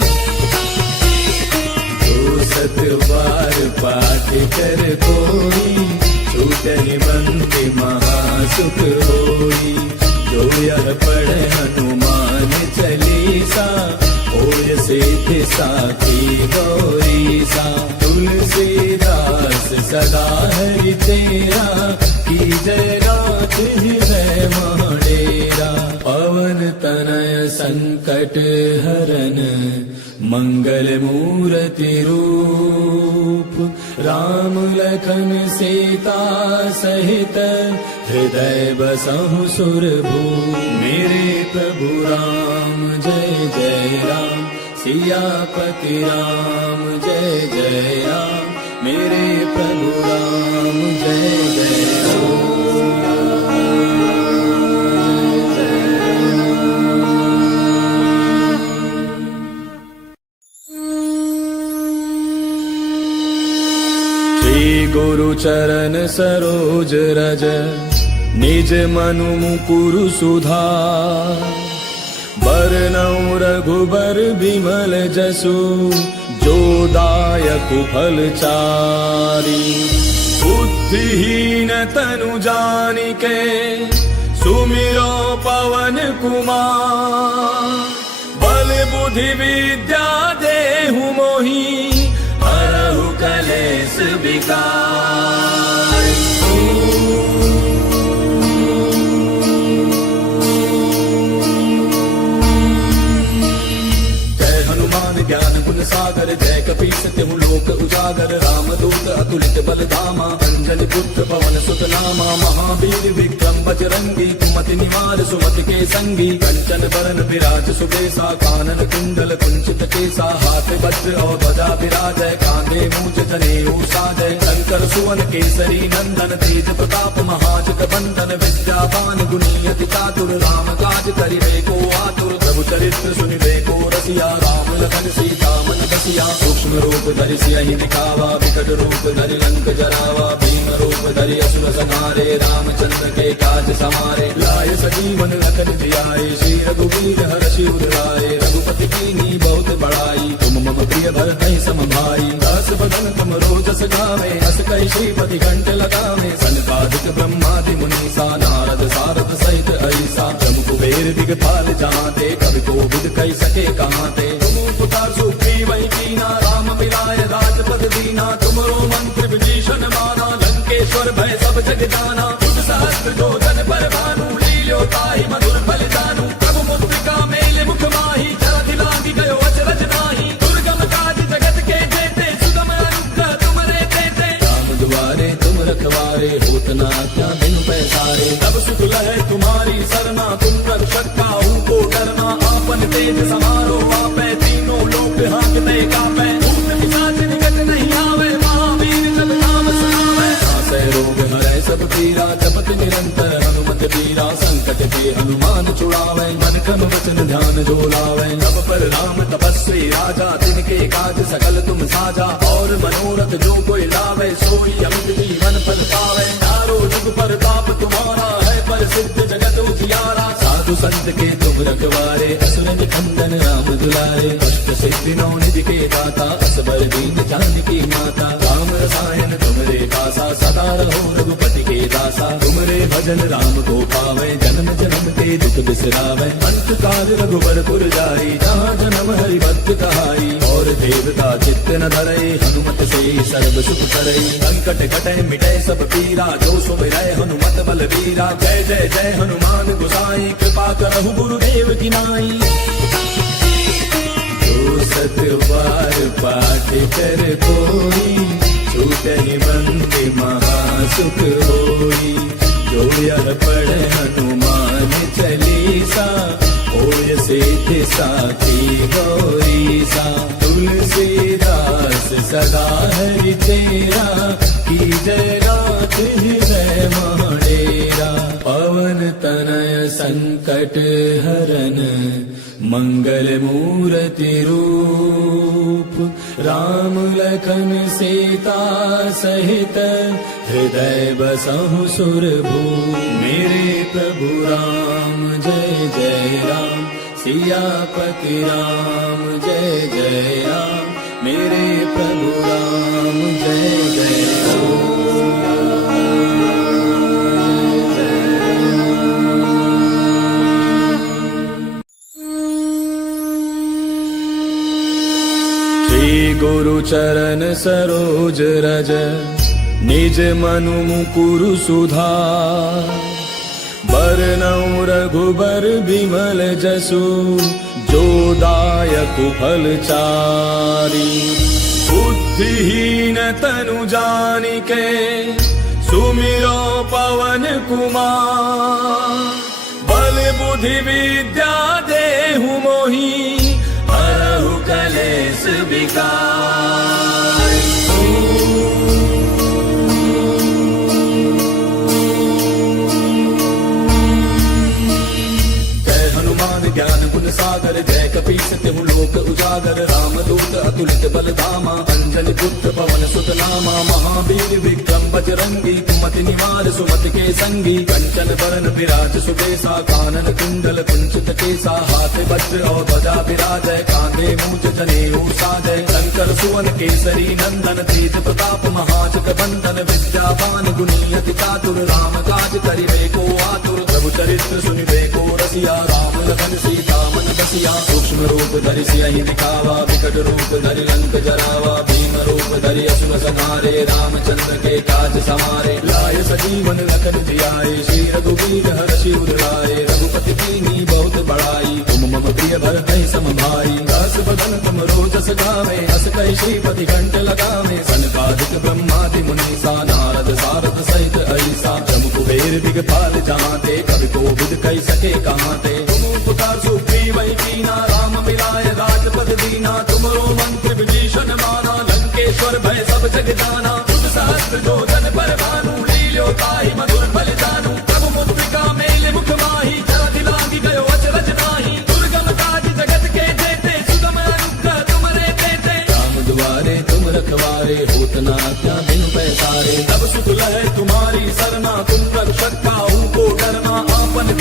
जो सत बार पाठ कर कोई छूटहि बंदी महासुख होई जो यह पढ़े हनुमान चालीसा होय सिद्धि साखी गौरीसा तुलसीदास सदा हरि तेरा की जय रात हृदय महडेरा पवन तनय संकट हरन मंगल मूर्ति रूप राम लखन सीता सहित हृदय बसहु सुरभूप मेरे प्रभु राम जय जय राम सियापति राम जय जय राम मेरे प्रभु राम जय जय राम गुरु चरण सरोज रज निज मनु मुकुरु सुधार बरनउँ रघुबर बिमल जसु जो दायक फल चारि बुद्धिहीन तनु जानिके सुमिरो पवन कुमार बल बुद्धि विद्या देहु मोहि हरहु कलेश विकार जय हनुमान ज्ञान गुण सागर जय कपीस तिहु लोक उजागर राम दूत अतुलित बल धामा अंजलि पुत्र पवन सुत नामा महावीर विक्रम बजरंगी कुमति निवार सुमति के संगी कंचन बरन विराज सुबेसा कानन कुंडल कुंचित केसा हाथ वज्र और ध्वजा विराजय कांधे मूंज जनेऊ साजय शंकर सुवन केसरी नंदन तेज प्रताप महाजग बंदन विद्यावान गुणी अति चातुर राम काज करिबे को आतुर प्रभु चरित्र सुनिबे को रसिया, राम लखन सीता मन बसिया। सूक्ष्म रूप धरि सियहि दिखावा, विकट रूप धरि लंक जरावा। भीम रूप धरि असुर संहारे, रामचंद्र के काज समारे। लाय सजीवन लखन जियाए, श्री रघुवीर हर्षि उर लाए। रघुपति कीन्ही बहुत बड़ाई, तुम मम प्रिय भरतहि सम भाई। दास बदन तुम रोजस गावे, अस कहि श्रीपति कंठ लगावे। सनकादिक ब्रह्मादि मुनीसा, नारद सारद सहित ऐसा। जम कुबेर दिगपाल जहाते, कवि कोविद कहि सके कहाते। तुम उपकार सुग्रीवहि कीना, राम मिलाय राजपद दीना। तुमरो मंत्र विभीषण माना, लंकेश्वर भय सब जग जाना। तुझ सहस्त्र जो जन पर भानु, लील्यो ताहि मधुर फल जानू। प्रभु मुद्रिका मेल मुख माहि, जलधि लांघि गयो अचरज नाहि। दुर्गम काज जगत के जेते, सुगम अनुग्रह तुमरे तेते। राम दुआरे तुम रखवारे, होत न आज्ञा बिनु पैसारे। तब सुख लहै तुम्हारी सरना, तुम रक्षक काहू को डरना। आपन तेज समारो आपै, तीनों लोक हांकते कापै। भूत पिशाच निकट नहीं आवे, महावीर जब नाम सुनावे। नासै रोग हरै सब पीरा, जपत निरंतर हनुमत बीरा। संकट के हनुमान छुड़ावे, मन क्रम वचन ध्यान जो लावे। तब पर राम तपस्वी राजा, तिनके काज सकल तुम साजा। और मनोरथ जो कोई लावे, सोई अमित जीवन फल पावे। चारों जुग पर ताप तुम्हारा है, प्रसिद्ध जगत उजियारा। साधु संत के तुम रखवारे, असुर निकंदन राम दुलारे। अष्ट सिद्धि नौ निधि के दाता, असबर दीन जानकी माता। राम रसायन तुमरे पासा, सदा रहो रघुपति के दासा। तुमरे भजन राम को पावे, जन्म जन्म के दुख बिसरावे। अंत काल रघुबर पुर जाई, जहाँ जन्म हरि भक्त कहाई। और देवता चित्त न धरई, हनुमत से सर्व सुख करई। संकट कटै मिटै सब पीरा, जो सुमिरै हनुमत बल वीरा। जय जय जय हनुमान गोसाई, कृपा करहु गुरुदेव की नाई। जो सत बार पाठ कर कोई, छूटहि बंदी महासुख होई। जो यह पढ़े हनुमान चालीसा, होय सिद्धि साखी गौरीसा। तुलसीदास सदा हरि तेरा, की जय रात हृदय महडेरा। पवन तनय संकट हरन, मंगल मूर्ति रूप। राम लखन सीता सहित, हृदय बसहु सुरभूप। मेरे प्रभु राम जय जय राम, सियापति राम जय जय राम। मेरे प्रभु राम जय जय राम। गुरु चरण सरोज रज, निज मनु मुकुरु सुधार। बरनउँ रघुबर बिमल जसु, जो दायक फल चारि। बुद्धिहीन तनु जानिके, सुमिरो पवन कुमार। बल बुद्धि विद्या देहु मोहि, हरहु कलेश विकार। जय हनुमान ज्ञान गुण सागर, जय कपीस तिहु लोक उजागर। राम दूत अतुलित बल धामा, अंजनी पुत्र पवन सुत नामा। महावीर विक्रम बजरंगी, कुमति निवार सुमति के संगी। कंचन बरन विराज सुबेसा, कानन कुंडल कुंचित केसा। हाथ वज्र और ध्वजा विराजय, कांधे मूंज जनेऊ साजय। शंकर सुवन केसरी नंदन, तेज प्रताप महाजग बंदन। विद्यावान गुणी अति चातुर, राम काज करिबे को आतुर। प्रभु चरित्र सुनिबे को रसिया, राम लखन सीता मन बसिया। सूक्ष्म रूप धरि सियहि दिखावा, विकट रूप धरि लंक जरावा। भीम रूप धरि असुर संहारे, रामचंद्र के काज समारे। लाय सजीवन लखन जियाए, श्री रघुवीर हर्षि उर लाए। रघुपति कीन्ही बहुत बड़ाई, तुम मम प्रिय भरतहि सम भाई। दास बदन तुम रोजस गावे, अस कहि श्रीपति कंठ लगावे। सनकादिक ब्रह्मादि मुनीसा, नारद सारद सहित ऐसा। जम कुबेर दिगपाल जहाते, कवि कोविद कहि सके कहाते। तुम उपकार सुग्रीवहि कीना, राम मिलाय राजपद दीना। तुमरो मंत्र विभीषण माना, लंकेश्वर भय सब जग जाना। तुझ सहस्त्र जो जन पर भानु, लील्यो ताहि मधुर फल जानू। प्रभु मुद्रिका मेल मुख माहि, जलधि लांघि गयो अचरज नाहि। दुर्गम काज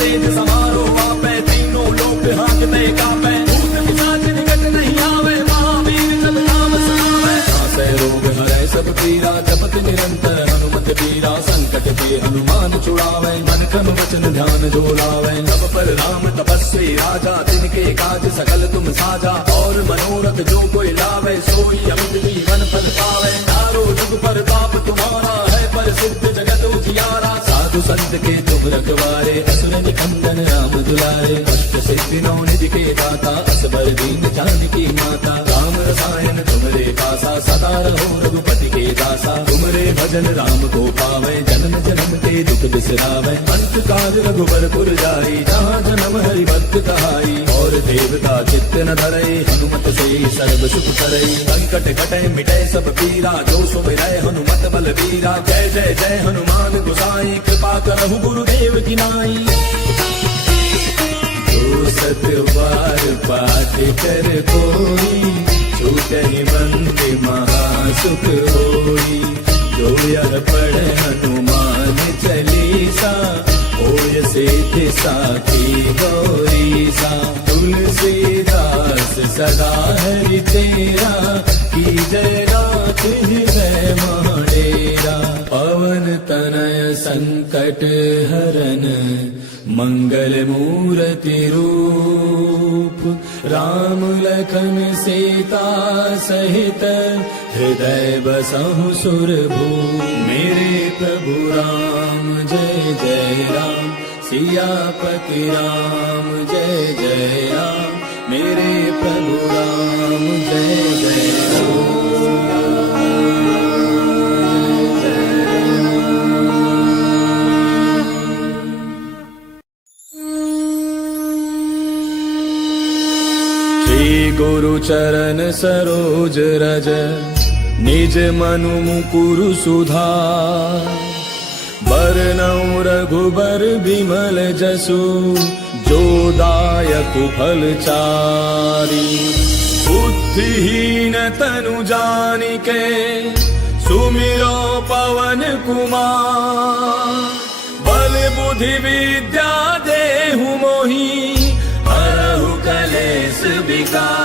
तेज समारो वापे तीनों लोक हांकते कापे भूत पिशाच निकट नहीं आवे महावीर जब नाम सुनावे नासै रोग हरै सब पीरा जपत निरंतर हनुमत वीरा संकट के हनुमान छुड़ावे मन क्रम वचन ध्यान जो लावे सब पर राम तपस्वी राजा तिनके काज सकल तुम साजा और मनोरथ जो कोई लावे सोई अमित जीवन फल पावे चारों जुग पर ताप तुम्हारा है पर सिद्ध जगत उजियारा साधु संत के तुम रखवारे असुर निकंदन राम दुलारे अष्ट सिद्धि नौ निधि के दाता असबर दीन जानकी माता राम रसायन तुमरे पासा सदा रहो रघुपति के दासा तुमरे भजन राम को पावे जन्म जन्म के दुख बिसरावे अंत काल रघुबर पुर जाई जहाँ जन्म हरि भक्त कहाई और देवता चित्त न धरे हनुमत से सर्व सुख करे संकट कटे मिटे सब पीरा जो सुमिरै हनुमत बल वीरा जय जय जय हनुमान गोसाई कृपा करहु गुरुदेव की नाई जो सत बार पाठ कर कोई छूटहि बंद महासुख होई जो यह पढ़ हनुमान चालीसा होय सिद्धि साखी गौरीसा तुलसीदास सदा हरि तेरा की जय रात हृदय माडेरा पवन तनय संकट हरन मंगल मूर्ति रूप राम लखन सीता सहित हृदय बसहु सुरभूप मेरे प्रभु राम जय जय राम सियापति राम जय जय राम मेरे प्रभु राम जय जय राम गुरु चरण सरोज रज निज मनु मुकुरु सुधार बरनउँ रघुबर बिमल जसु जो दायक फल चारि बुद्धिहीन तनु जानिके सुमिरो पवन कुमार बल बुद्धि विद्या देहु मोहि हरहु कलेश विकार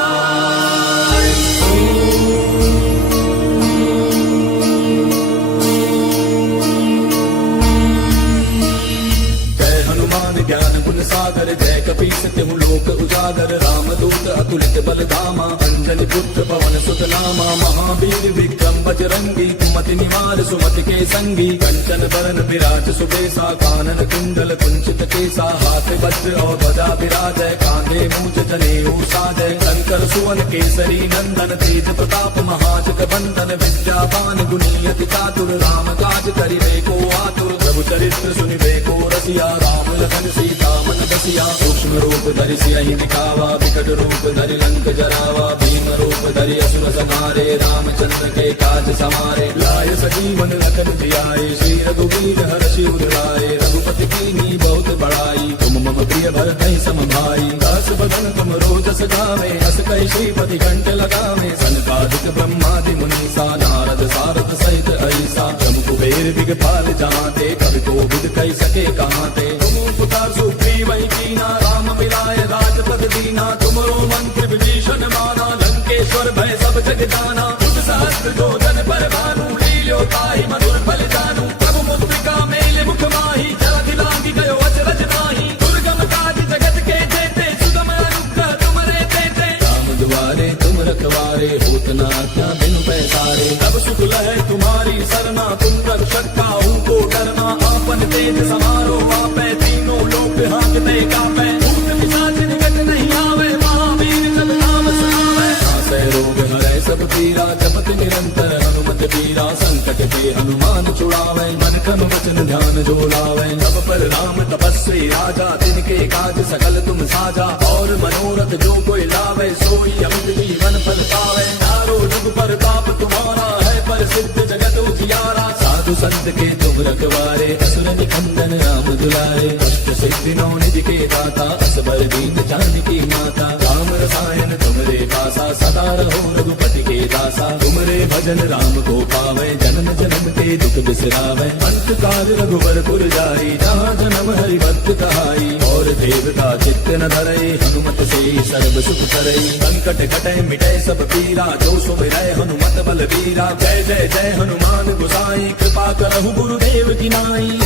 जय हनुमान ज्ञान गुण सागर जय कपीस तिहु लोक उजागर राम दूत अतुलित बल धामा अंजनी पुत्र पवन सुत नामा महावीर विक्रम बजरंगी कुमति निवार सुमति के संगी कंचन बरन विराज सुबेसा कानन कुंडल कुंचित केसा हाथ वज्र और ध्वजा विराजय कांधे मूंज जनेऊ साजय शंकर सुवन केसरी नंदन तेज प्रताप महाजग बंदन विद्यावान गुणी अति चातुर राम काज करिबे को आतुर प्रभु चरित्र सुनिबे को रसिया राम लखन सीता मन बसिया सूक्ष्म रूप धरि सियहि दिखावा विकट रूप धरि लंक जरावा भीम रूप धरि असुर संहारे रामचंद्र के काज समारे लाय सजीवन लखन जियाए श्री रघुवीर हर्षि उर लाए रघुपति कीन्ही बहुत बड़ाई तुम मम प्रिय भरतहि सम भाई दास बदन तुम रोजस गावे अस कहि श्रीपति कंठ लगावे सनकादिक ब्रह्मादि मुनीसा नारद सारद सहित ऐसा जम कुबेर दिगपाल जहाते कवि कोविद कहि सके कहाते तुम उपकार सुग्रीवहि कीना राम मिलाय राजपद दीना तुमरो मंत्र विभीषण माना लंकेश्वर भय सब जग जाना तुम सहस्त्र जोजन पर भानु लील्यो ताहि मधुर फल जानू प्रभु मुद्रिका मेल मुख माहि जलधि लांघि गयो अचरज नाहि दुर्गम काज जगत के जेते सुगम अनुग्रह तुमरे तेते राम दुआरे तुम रखवारे होत न आज्ञा बिनु पैसारे तब सुख लहै तुम्हारी सरना तुम रक्षक काहू को डरना आपन तेज समारो वापै तीनों लोक हांकते कापै भूत पिशाच निकट नहीं आवे महावीर जब नाम सुनावे नासै रोग हरै सब पीरा जपत निरंतर हनुमत वीरा संकट के हनुमान छुड़ावे मन क्रम वचन ध्यान जो लावे सब पर राम तपस्वी राजा तिनके काज सकल तुम साजा और मनोरथ जो कोई लावे सोई अमित जीवन फल पावे चारों जुग पर ताप तुम्हारा है पर सिद्ध जगत उजियारा साधु संत के तुम रखवारे असुर निकंदन राम दुलारे अष्ट सिद्धि नौ निधि के दाता असबर दीन जानकी माता राम रसायन तुमरे पासा सदा रहो रघुपति के दासा तुमरे भजन राम को पावे, जन्म जन्म के दुख बिसरावे। अंतकाल रघुवरपुर जाई, जहाँ जन्म हरि भक्त कहाई। और देवता चित्त न धरई, हनुमत से सर्व सुख करई। संकट कटे मिटे सब पीरा, जो सुमिरै हनुमत बलवीरा। जय जय जय हनुमान गोसाई, कृपा करहु गुरुदेव की नाई।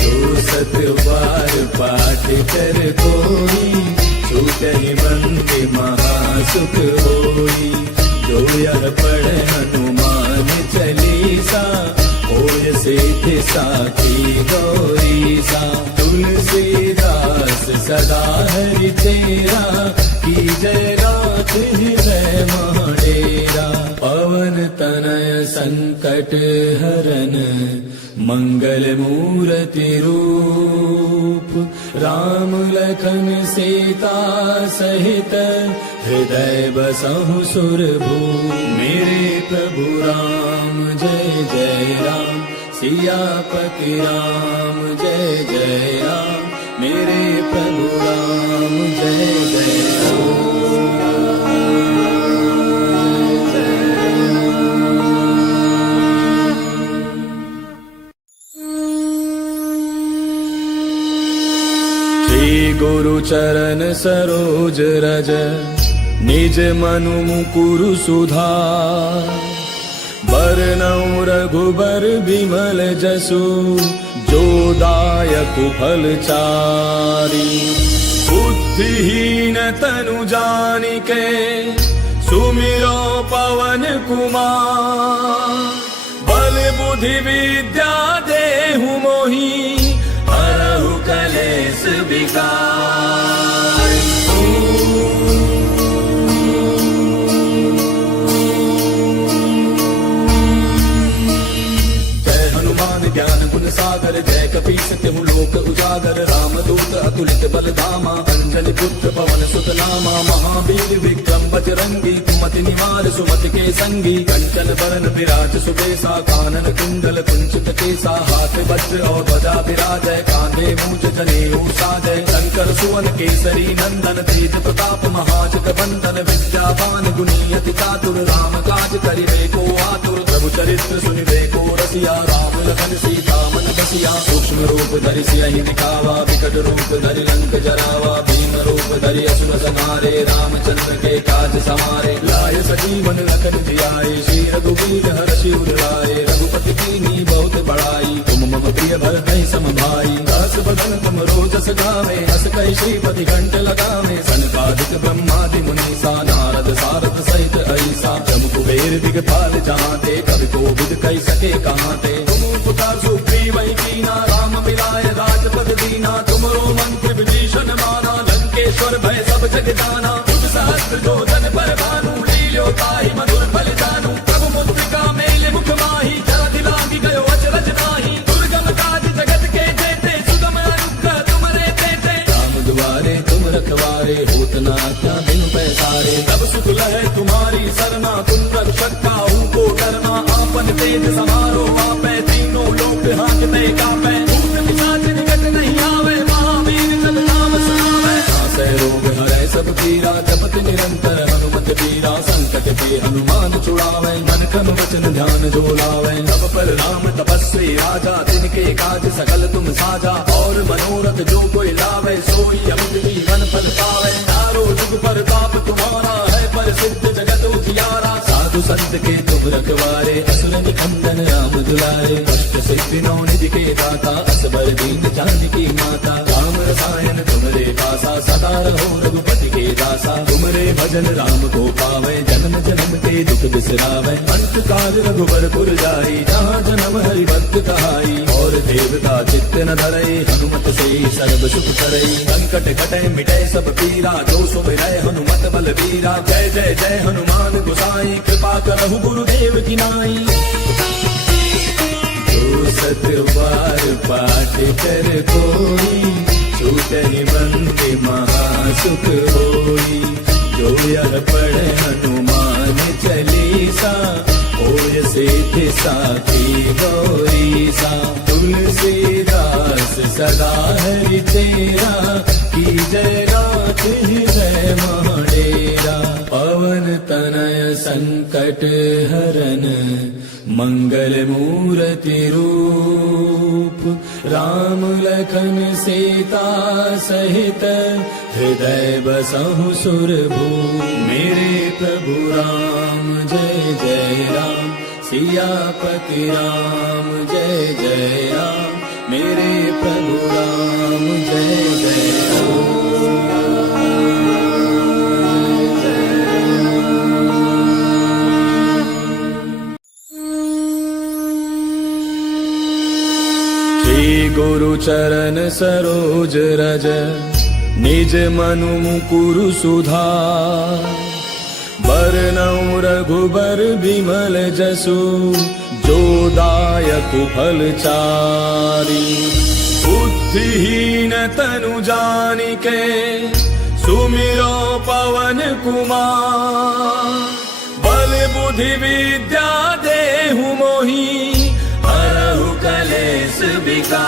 जो सत बार पाठ कर कोई, छूटहि बंदे महासुख होई। जो यह पढ़े हनुमान चालीसा, होय सिद्धि साखी गौरीसा। तुलसीदास सदा हरि तेरा, की जय रात हृदय महडेरा। पवन तनय संकट हरन, मंगल मूर्ति रूप। राम लखन सीता सहित, हृदय बसहु सुरभूप। मेरे प्रभु राम जय जय राम, सियापति राम जय जय राम। मेरे प्रभु राम जय जय राम। गुरु चरण सरोज रज, निज मनु मुकुरु सुधार। बरनउँ रघुबर बिमल जसु, जो दायक फल चारि। बुद्धिहीन तनु जानिके, सुमिरो पवन कुमार। बल बुद्धि विद्या देहु मोहि, हरहु कलेश विकार। जय हनुमान ज्ञान गुण सागर, जय कपीस तिहु लोक उजागर। रामदूत अतुलित बल धामा, अंजनी पुत्र पवन सुत नामा। महावीर विक्रम बजरंगी, कुमति निवार सुमति के संगी। कंचन बरन विराज सुबेसा, कानन कुंडल कुंचित केसा। हाथ वज्र और ध्वजा विराजय, कांधे मूंज जनेऊ साजय। शंकर सुवन केसरी नंदन, तेज प्रताप महाजग बंदन। विद्यावान गुणी अति चातुर, राम काज करिबे को आतुर। प्रभु चरित्र सुनिबे को रसिया, राम लखन सीता मन बसिया। सूक्ष्म रूप धरि सियहि दिखावा, विकट रूप धरि लंक जरावा। भीम रूप धरि असुर संहारे, रामचंद्र के काज सवारे। लाय सजीवन लखन जियाए, श्री रघुवीर हर्षि उर लाए। रघुपति कीन्ही बहुत बड़ाई, तुम मम प्रिय भरतहि सम भाई। दास बदन तुम रोजस गावे, हस कहि श्रीपति घंट लगावे। सनकादिक ब्रह्मादि मुनीसा, नारद सारद सहित ऐसा। जम कुबेर दिगपाल जहांते, कवि कोविद कहि सके कहांते। तुम उपकार सुग्रीवहि कीना, राम मिलाय राजपद दीना। तुमरो मंत्र विभीषण माना, लंकेश्वर भय सब जग जाना। तुझ सहस्त्र जो जन पर भानु, लील्यो ताहि मधुर फल जानू। प्रभु मुद्रिका मेल मुख माहि, जलधि लांघि गयो अचरज नाहि। दुर्गम काज जगत के जेते, सुगम अनुग्रह तुमरे तेते। राम दुआरे तुम रखवारे, होत न आज्ञा बिनु पैसारे। तब सुख लहै तुम्हारी सरना, तुम रक्षक काहू को डरना। आपन तेज समारो आपै, तीनों लोक हांकते कापै। भूत पिशाच निकट नहीं आवे, महावीर जब नाम सुनावे। नासै रोग हरै सब पीरा, जपत निरंतर हनुमत बीरा। संकट के हनुमान छुड़ावे, मन क्रम वचन ध्यान जो लावे। तब पर राम तपस्वी राजा, तिनके काज सकल तुम साजा। और मनोरथ जो कोई लावे, सोई अमित जीवन फल पावे। चारों जुग परताप तुम्हारा है, प्रसिद्ध जगत उजियारा। साधु संत के तुम रखवारे, असुर निकंदन राम दुलारे। कष्ट सिद्धि नौ निधि के दाता, असबर दीन जानकी माता। राम रसायन तुमरे पासा, सदा रहो रघुपति के दासा। तुमरे भजन राम को पावे, जन्म जन्म के दुख बिसरावे। अंतकाल रघुवरपुर जाई, जहाँ जन्म हरि भक्त कहाई। और देवता चित्त न धरई, हनुमत से सर्व सुख करई। संकट कटे मिटे सब पीरा, जो सुमिरै हनुमत बलवीरा। जय जय जय हनुमान गोसाई, कृपा करहु गुरुदेव की नाई। जो सत बार पाठ कर कोई, छूटहि बंदे महासुख होई। जो यह पढ़े हनुमान चालीसा, होय सिद्धि साखी गौरीसा। तुलसीदास सदा हरि तेरा, की जय रात हृदय महडेरा। पवन तनय संकट संकट हरन मंगल मूर्ति रूप राम लखन सीता सहित हृदय बसहु सुरभूप। मेरे प्रभु राम जय जय राम सियापति राम जय जय राम। मेरे प्रभु राम जय जय राम। गुरु चरण सरोज रज निज मनु मुकुरु सुधार। बरनउँ रघुबर बिमल जसु जो दायक फल चारि। बुद्धिहीन तनु जानिके सुमिरो पवन कुमार। बल बुद्धि विद्या देहु मोहि हरहु कलेश विकार।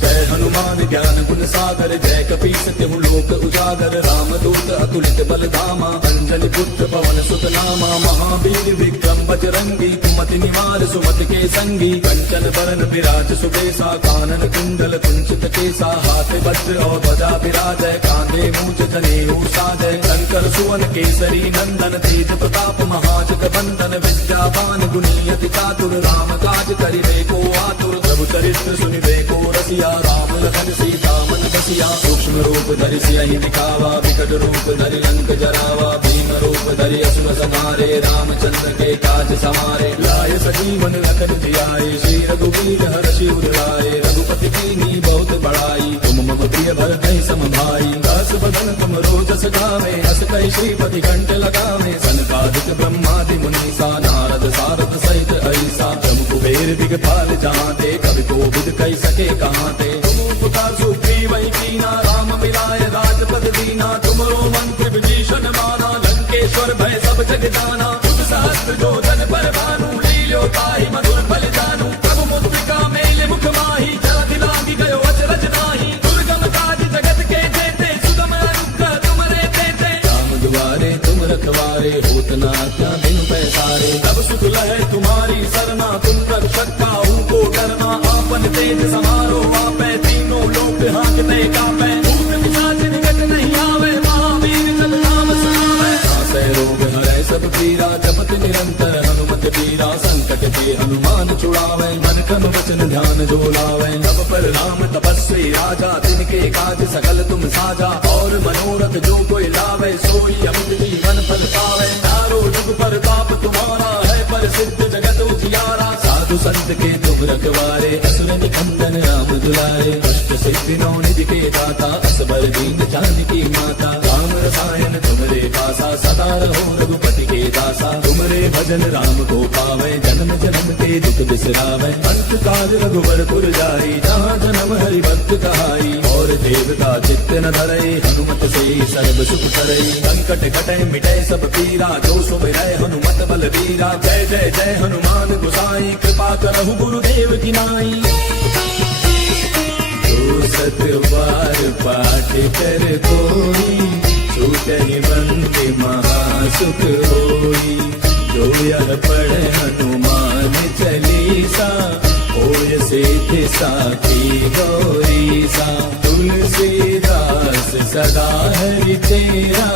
जय हनुमान ज्ञान गुण सागर जय कपीस तिहु लोक उजागर। रामदूत अतुलित बल धामा अंजनी पुत्र पवन सुत नामा। महावीर विक्रम बजरंगी कुमति निवार सुमति के संगी। कंचन बरन विराज सुबेसा कानन कुंडल कुंचित केसा। हाथ वज्र और ध्वजा विराजय कांधे मूंज जनेऊ साजय। शंकर सुवन केसरी नंदन तेज प्रताप महाजग बंदन। विद्यावान गुणी अति चातुर राम काज करिबे को आतुर। प्रभु चरित्र सुनिबे को रसिया राम लखन सीता मन बसिया। सूक्ष्म रूप धरि सियहि दिखावा विकट रूप धरि लंक जरावा। भीम रूप धरि असुर संहारे रामचंद्र के काज समारे। लाय सजीवन लखन जियाए श्री रघुवीर हर्षि उर लाए। रघुपति कीन्ही बहुत बड़ाई तुम मम प्रिय भरतहि सम भाई। दास बदन तुम रोजस गावे हस कहि श्रीपति कंठ लगावे। सनकादिक ब्रह्मादि मुनीसा नारद सारद सहित ऐसा। जम कुबेर दिगपाल जहांते कवि कोविद कहि सके कहांते। तुम उपकार सुग्रीव कीना राम मिलाय राजपद दीना। तुमरो मंत्र विभीषण माना लंकेश्वर भय सब जग जाना। तुम सहस्त्र जो जन पर भानु लील्यो ताहि मधुर फल जानू। प्रभु मुद्रिका मेल मुख माहि जलधि लांघि गयो अचरज नाहि। दुर्गम काज जगत के जेते सुगम अनुग्रह तुमरे तेते। राम दुआरे तुम रखवारे होत न आज्ञा बिनु पैसारे। तब सुख लहै तुम्हारी सरना तुम रक्षक काहू को डरना। आपन तेज समारो आपै तीनों लोक हांकते कापै। भूत पिशाच निकट नहीं आवे महावीर जब नाम सुनावे। नासै रोग हरै सब पीरा जपत निरंतर हनुमत बीरा। संकट के हनुमान छुड़ावे मन क्रम वचन ध्यान जो लावे। तब पर राम तपस्वी राजा तिनके काज सकल तुम साजा। और मनोरथ जो कोई लावे सोई अमित जीवन फल पावे। चारों जुग प्रताप तुम्हारा है प्रसिद्ध जगत उजियारा। साधु संत के तुम रखवारे असुर निकंदन राम दुलारे। कष्ट सिद्धि नौ निधि के दाता असबर दीन जानकी माता। राम रसायन तुमरे पासा सदा रहो रघुपति के दासा। तुमरे भजन राम को पावे जन्म जन्म के दुख बिसरावे। अंत काल रघुबर पुर जाई जहाँ जन्म हरि भक्त कहाई। और देवता चित्त न धरई हनुमत से सर्व सुख करई। संकट कटै मिटै सब पीरा जो सुमिरै हनुमत बल बीरा। जय जय जय हनुमान गोसाई कृपा करहु गुरुदेव की नाई। जो सत बार पाठ कर कोई छूटहि बंदे महासुख होई। जो यह पढ़े हनुमान चालीसा होय सिद्धि साखी गौरीसा। तुलसीदास सदा हरि तेरा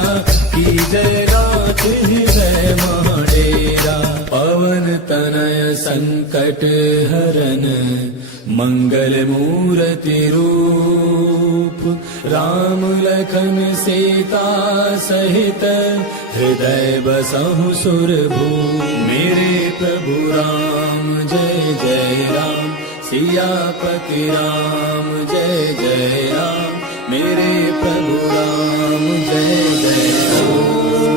की जय नाथ हृदय महाडेरा। पवन तनय संकट हरन मंगल मूर्ति रूप राम लखन सीता सहित हृदय बसहु सुरभूप। मेरे प्रभु राम जय जय राम सियापति राम जय जय राम। मेरे प्रभु राम जय जय राम।